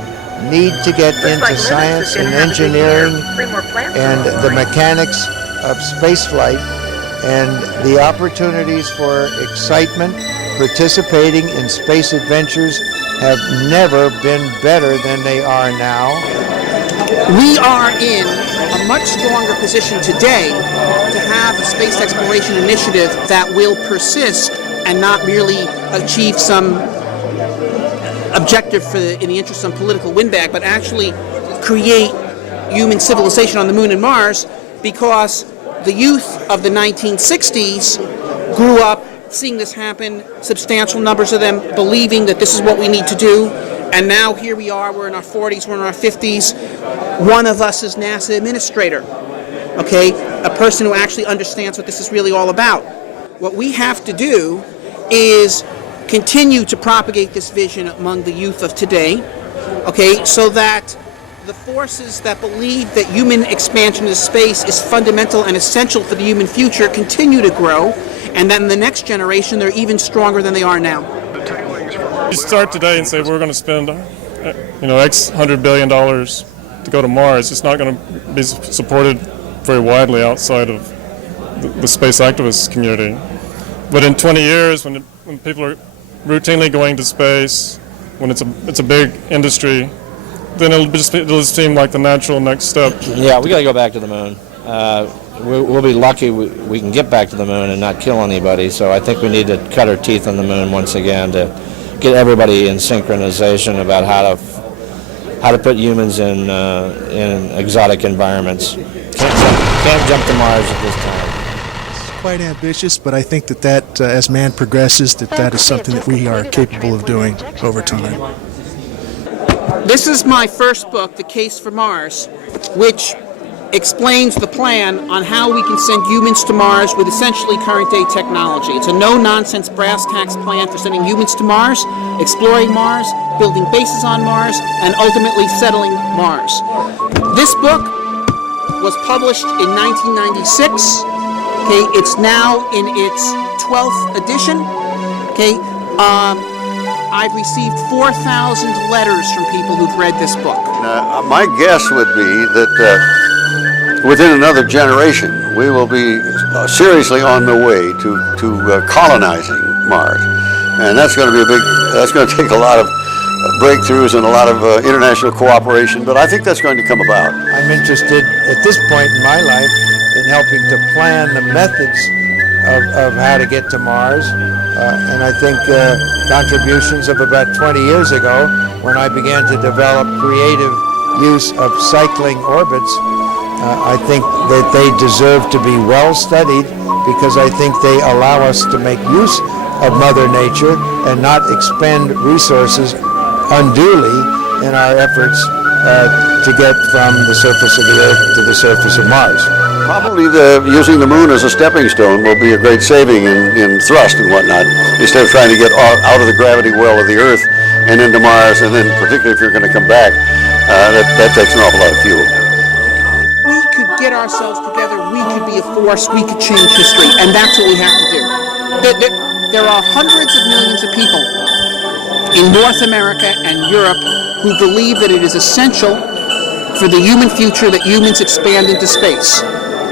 need to get into science and engineering and the mechanics of spaceflight, and the opportunities for excitement, participating in space adventures have never been better than they are now. We are in a much stronger position today to have a space exploration initiative that will persist and not merely achieve some objective in the interest of some political windbag, but actually create human civilization on the moon and Mars, because the youth of the 1960s grew up seeing this happen, substantial numbers of them believing that this is what we need to do. And now here we are, we're in our 40s, we're in our 50s. One of us is NASA administrator, okay? A person who actually understands what this is really all about. What we have to do is continue to propagate this vision among the youth of today, okay, so that the forces that believe that human expansion into space is fundamental and essential for the human future continue to grow, and then in the next generation they're even stronger than they are now. You start today and say we're going to spend, X $100 billion to go to Mars. It's not going to be supported very widely outside of the space activist community. But in 20 years, when people are routinely going to space, when it's a big industry, then it'll just seem like the natural next step. Yeah, we got to go back to the moon. We'll be lucky we can get back to the moon and not kill anybody. So I think we need to cut our teeth on the moon once again to get everybody in synchronization about how to put humans in exotic environments. Can't jump to Mars at this time. Quite ambitious, but I think that as man progresses, that is something that we are capable of doing over time. This is my first book, The Case for Mars, which explains the plan on how we can send humans to Mars with essentially current-day technology. It's a no-nonsense brass tacks plan for sending humans to Mars, exploring Mars, building bases on Mars, and ultimately settling Mars. This book was published in 1996. Okay, it's now in its 12th edition. Okay, I've received 4,000 letters from people who've read this book. My guess would be that within another generation, we will be seriously on the way to colonizing Mars, and that's going to be that's going to take a lot of breakthroughs and a lot of international cooperation. But I think that's going to come about. I'm interested at this point in my life in helping to plan the methods of how to get to Mars. And I think contributions of about 20 years ago, when I began to develop creative use of cycling orbits, I think that they deserve to be well studied, because I think they allow us to make use of Mother Nature and not expend resources unduly in our efforts to get from the surface of the Earth to the surface of Mars. Probably using the moon as a stepping stone will be a great saving in thrust and whatnot, instead of trying to get out of the gravity well of the Earth and into Mars, and then particularly if you're going to come back, that takes an awful lot of fuel. We could get ourselves together, we could be a force, we could change history, and that's what we have to do. There are hundreds of millions of people in North America and Europe who believe that it is essential for the human future that humans expand into space.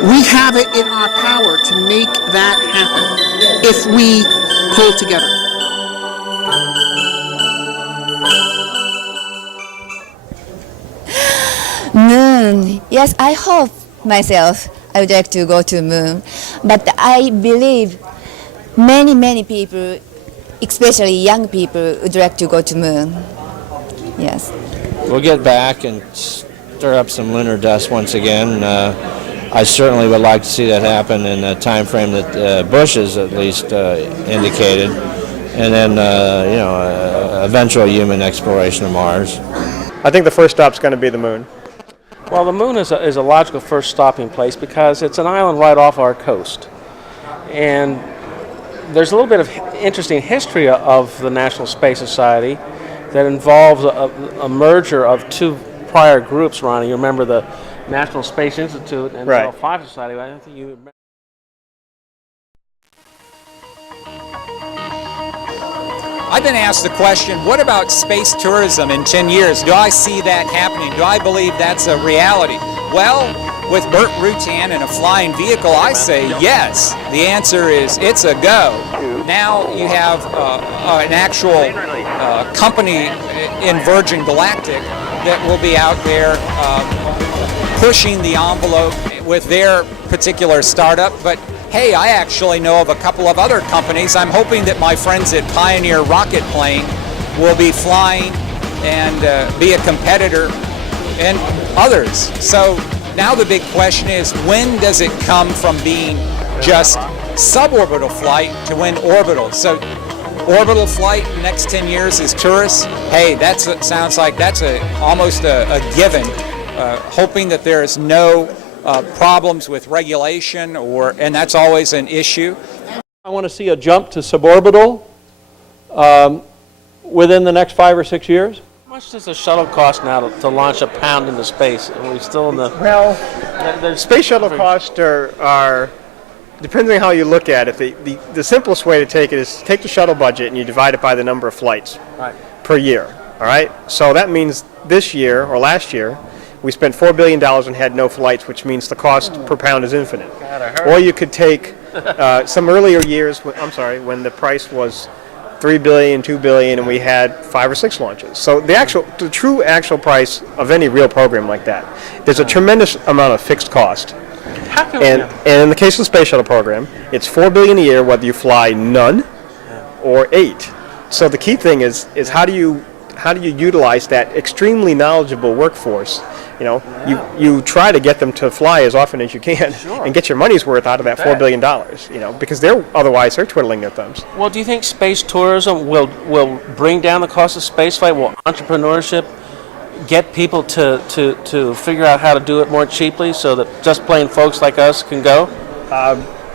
We have it in our power to make that happen if we pull together. Moon. Yes, I hope myself I would like to go to moon. But I believe many people, especially young people, would like to go to moon. Yes. We'll get back and stir up some lunar dust once again. I certainly would like to see that happen in the time frame that Bush has at least indicated, and then eventual human exploration of Mars. I think the first stop's going to be the moon. Well, the moon is a logical first stopping place because it's an island right off our coast, and there's a little bit of interesting history of the National Space Society that involves a merger of two prior groups, Ronnie. You remember the National Space Institute and the L5 Society. I don't think you remember. I've been asked the question, what about space tourism in 10 years? Do I see that happening? Do I believe that's a reality? Well, with Burt Rutan and a flying vehicle, I say yes. The answer is it's a go. Now you have an actual company in Virgin Galactic that will be out there pushing the envelope with their particular startup. But hey, I actually know of a couple of other companies. I'm hoping that my friends at Pioneer Rocket Plane will be flying and be a competitor, and others. So now the big question is, when does it come from being just suborbital flight to when orbital? So orbital flight in the next 10 years is tourists. Hey, sounds like that's almost a given. Hoping that there is no problems with regulation, and that's always an issue. I want to see a jump to suborbital within the next 5 or 6 years. How much does a shuttle cost now to launch a pound into space? Are we still in the... Well, space shuttle costs are depending on how you look at it. The simplest way to take it is take the shuttle budget and you divide it by the number of flights per year. All right? So that means this year or last year, we spent $4 billion and had no flights, which means the cost per pound is infinite. Or you could take some earlier years, when the price was $3 billion, $2 billion, and we had 5 or 6 launches. So the true actual price of any real program like that, there's a tremendous amount of fixed cost. And in the case of the space shuttle program, it's $4 billion a year whether you fly none or 8. So the key thing is how do you utilize that extremely knowledgeable workforce? You know, you try to get them to fly as often as you can and get your money's worth out of that $4 billion, you know, because otherwise they're twiddling their thumbs. Well, do you think space tourism will bring down the cost of spaceflight? Will entrepreneurship get people to figure out how to do it more cheaply so that just plain folks like us can go?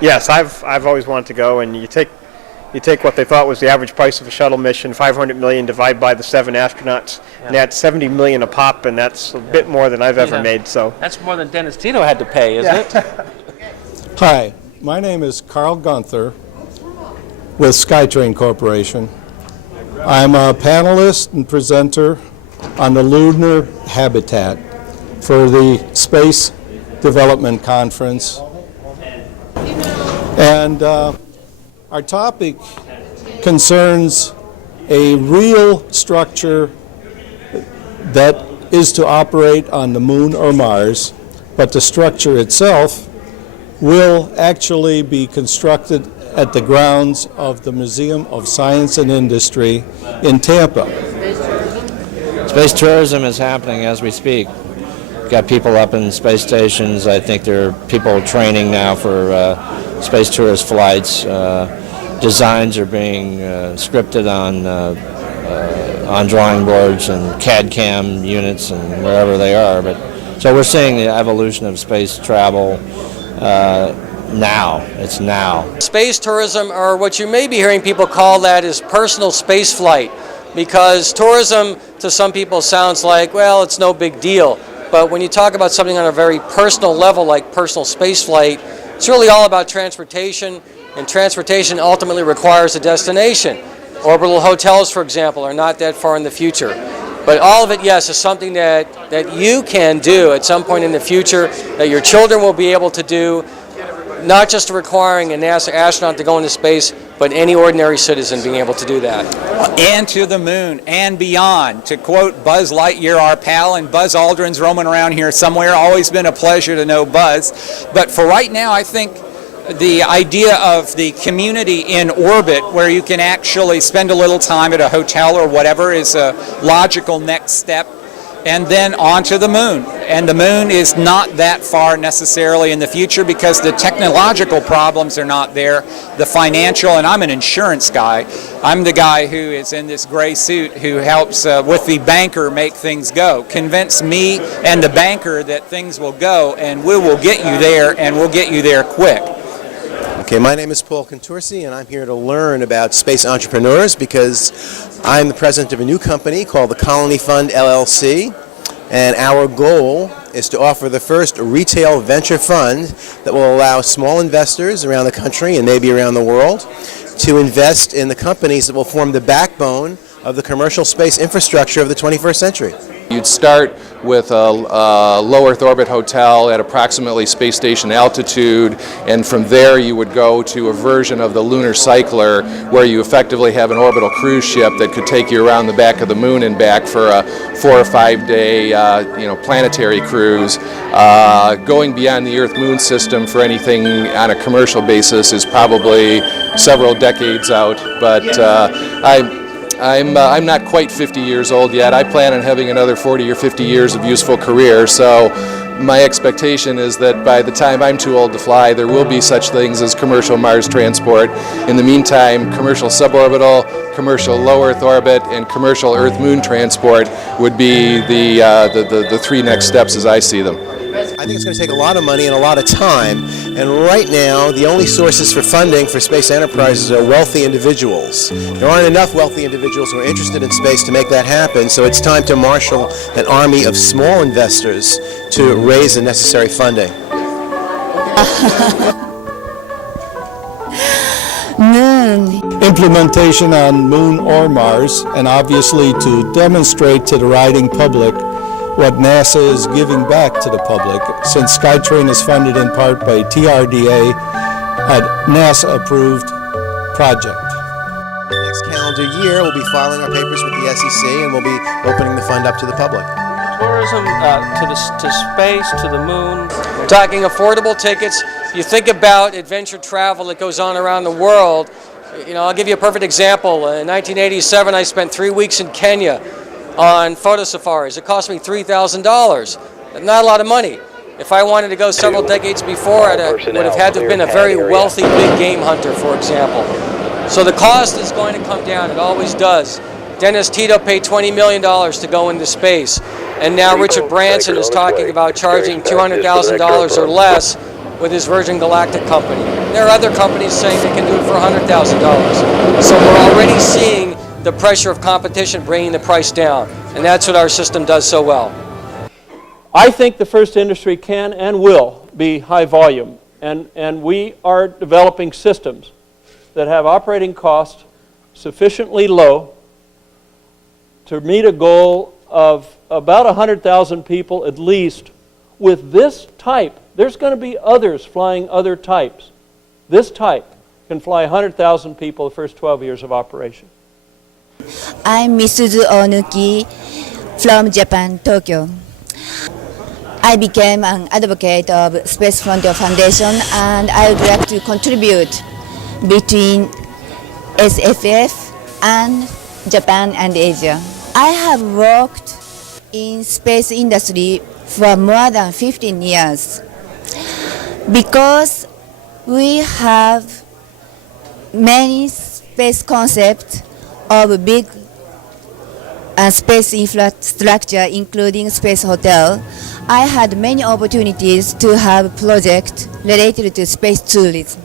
Yes, I've always wanted to go, and you take what they thought was the average price of a shuttle mission, $500 million, divide by the 7 astronauts, and that's $70 million a pop, and that's a bit more than I've ever made. So that's more than Dennis Tito had to pay, isn't it? Hi, my name is Carl Gunther with SkyTrain Corporation. I'm a panelist and presenter on the lunar habitat for the Space Development Conference. And our topic concerns a real structure that is to operate on the moon or Mars, but the structure itself will actually be constructed at the grounds of the Museum of Science and Industry in Tampa. Space tourism is happening as we speak. We've got people up in space stations. I think there are people training now for space tourist flights. Designs are being scripted on drawing boards and CAD/CAM units and wherever they are. So we're seeing the evolution of space travel now. It's now. Space tourism, or what you may be hearing people call that, is personal space flight, because tourism to some people sounds like, well, it's no big deal. But when you talk about something on a very personal level like personal space flight, it's really all about transportation, and transportation ultimately requires a destination. Orbital hotels, for example, are not that far in the future. But all of it, yes, is something that you can do at some point in the future, that your children will be able to do, not just requiring a NASA astronaut to go into space, but any ordinary citizen being able to do that. And to the moon and beyond. To quote Buzz Lightyear, our pal, and Buzz Aldrin's roaming around here somewhere. Always been a pleasure to know Buzz. But for right now, I think the idea of the community in orbit, where you can actually spend a little time at a hotel or whatever, is a logical next step. And then on to the moon. And the moon is not that far necessarily in the future because the technological problems are not there. The financial, and I'm an insurance guy. I'm the guy who is in this gray suit who helps with the banker make things go. Convince me and the banker that things will go, and we will get you there, and we'll get you there quick. Okay, my name is Paul Contursi, and I'm here to learn about space entrepreneurs because I'm the president of a new company called the Colony Fund LLC, and our goal is to offer the first retail venture fund that will allow small investors around the country and maybe around the world to invest in the companies that will form the backbone of the commercial space infrastructure of the 21st century. You'd start with a low Earth orbit hotel at approximately space station altitude, and from there you would go to a version of the lunar cycler where you effectively have an orbital cruise ship that could take you around the back of the moon and back for a 4 or 5 day planetary cruise. Going beyond the Earth-Moon system for anything on a commercial basis is probably several decades out, but I'm not quite 50 years old yet. I plan on having another 40 or 50 years of useful career, so my expectation is that by the time I'm too old to fly, there will be such things as commercial Mars transport. In the meantime, commercial suborbital, commercial low Earth orbit, and commercial Earth-Moon transport would be the 3 next steps as I see them. think it's going to take a lot of money and a lot of time. And right now, the only sources for funding for space enterprises are wealthy individuals. There aren't enough wealthy individuals who are interested in space to make that happen, so it's time to marshal an army of small investors to raise the necessary funding. Moon. Implementation on Moon or Mars, and obviously to demonstrate to the riding public what NASA is giving back to the public, since SkyTrain is funded in part by TRDA, a NASA-approved project. Next calendar year, we'll be filing our papers with the SEC, and we'll be opening the fund up to the public. Tourism to space, to the moon. We're talking affordable tickets. If you think about adventure travel that goes on around the world, you know, I'll give you a perfect example. In 1987, I spent 3 weeks in Kenya on photo safaris. It cost me $3,000. Not a lot of money. If I wanted to go several decades before, I would have had to have been a very wealthy big game hunter, for example. So the cost is going to come down. It always does. Dennis Tito paid $20 million to go into space. And now Richard Branson is talking about charging $200,000 or less with his Virgin Galactic company. There are other companies saying they can do it for $100,000. So we're already seeing the pressure of competition bringing the price down. And that's what our system does so well. I think the first industry can and will be high volume. And we are developing systems that have operating costs sufficiently low to meet a goal of about 100,000 people at least with this type. There's going to be others flying other types. This type can fly 100,000 people the first 12 years of operation. I'm Misuzu Onuki from Japan, Tokyo. I became an advocate of Space Frontier Foundation, and I would like to contribute between SFF and Japan and Asia. I have worked in space industry for more than 15 years because we have many space concepts of big space infrastructure, including space hotel. I had many opportunities to have projects related to space tourism.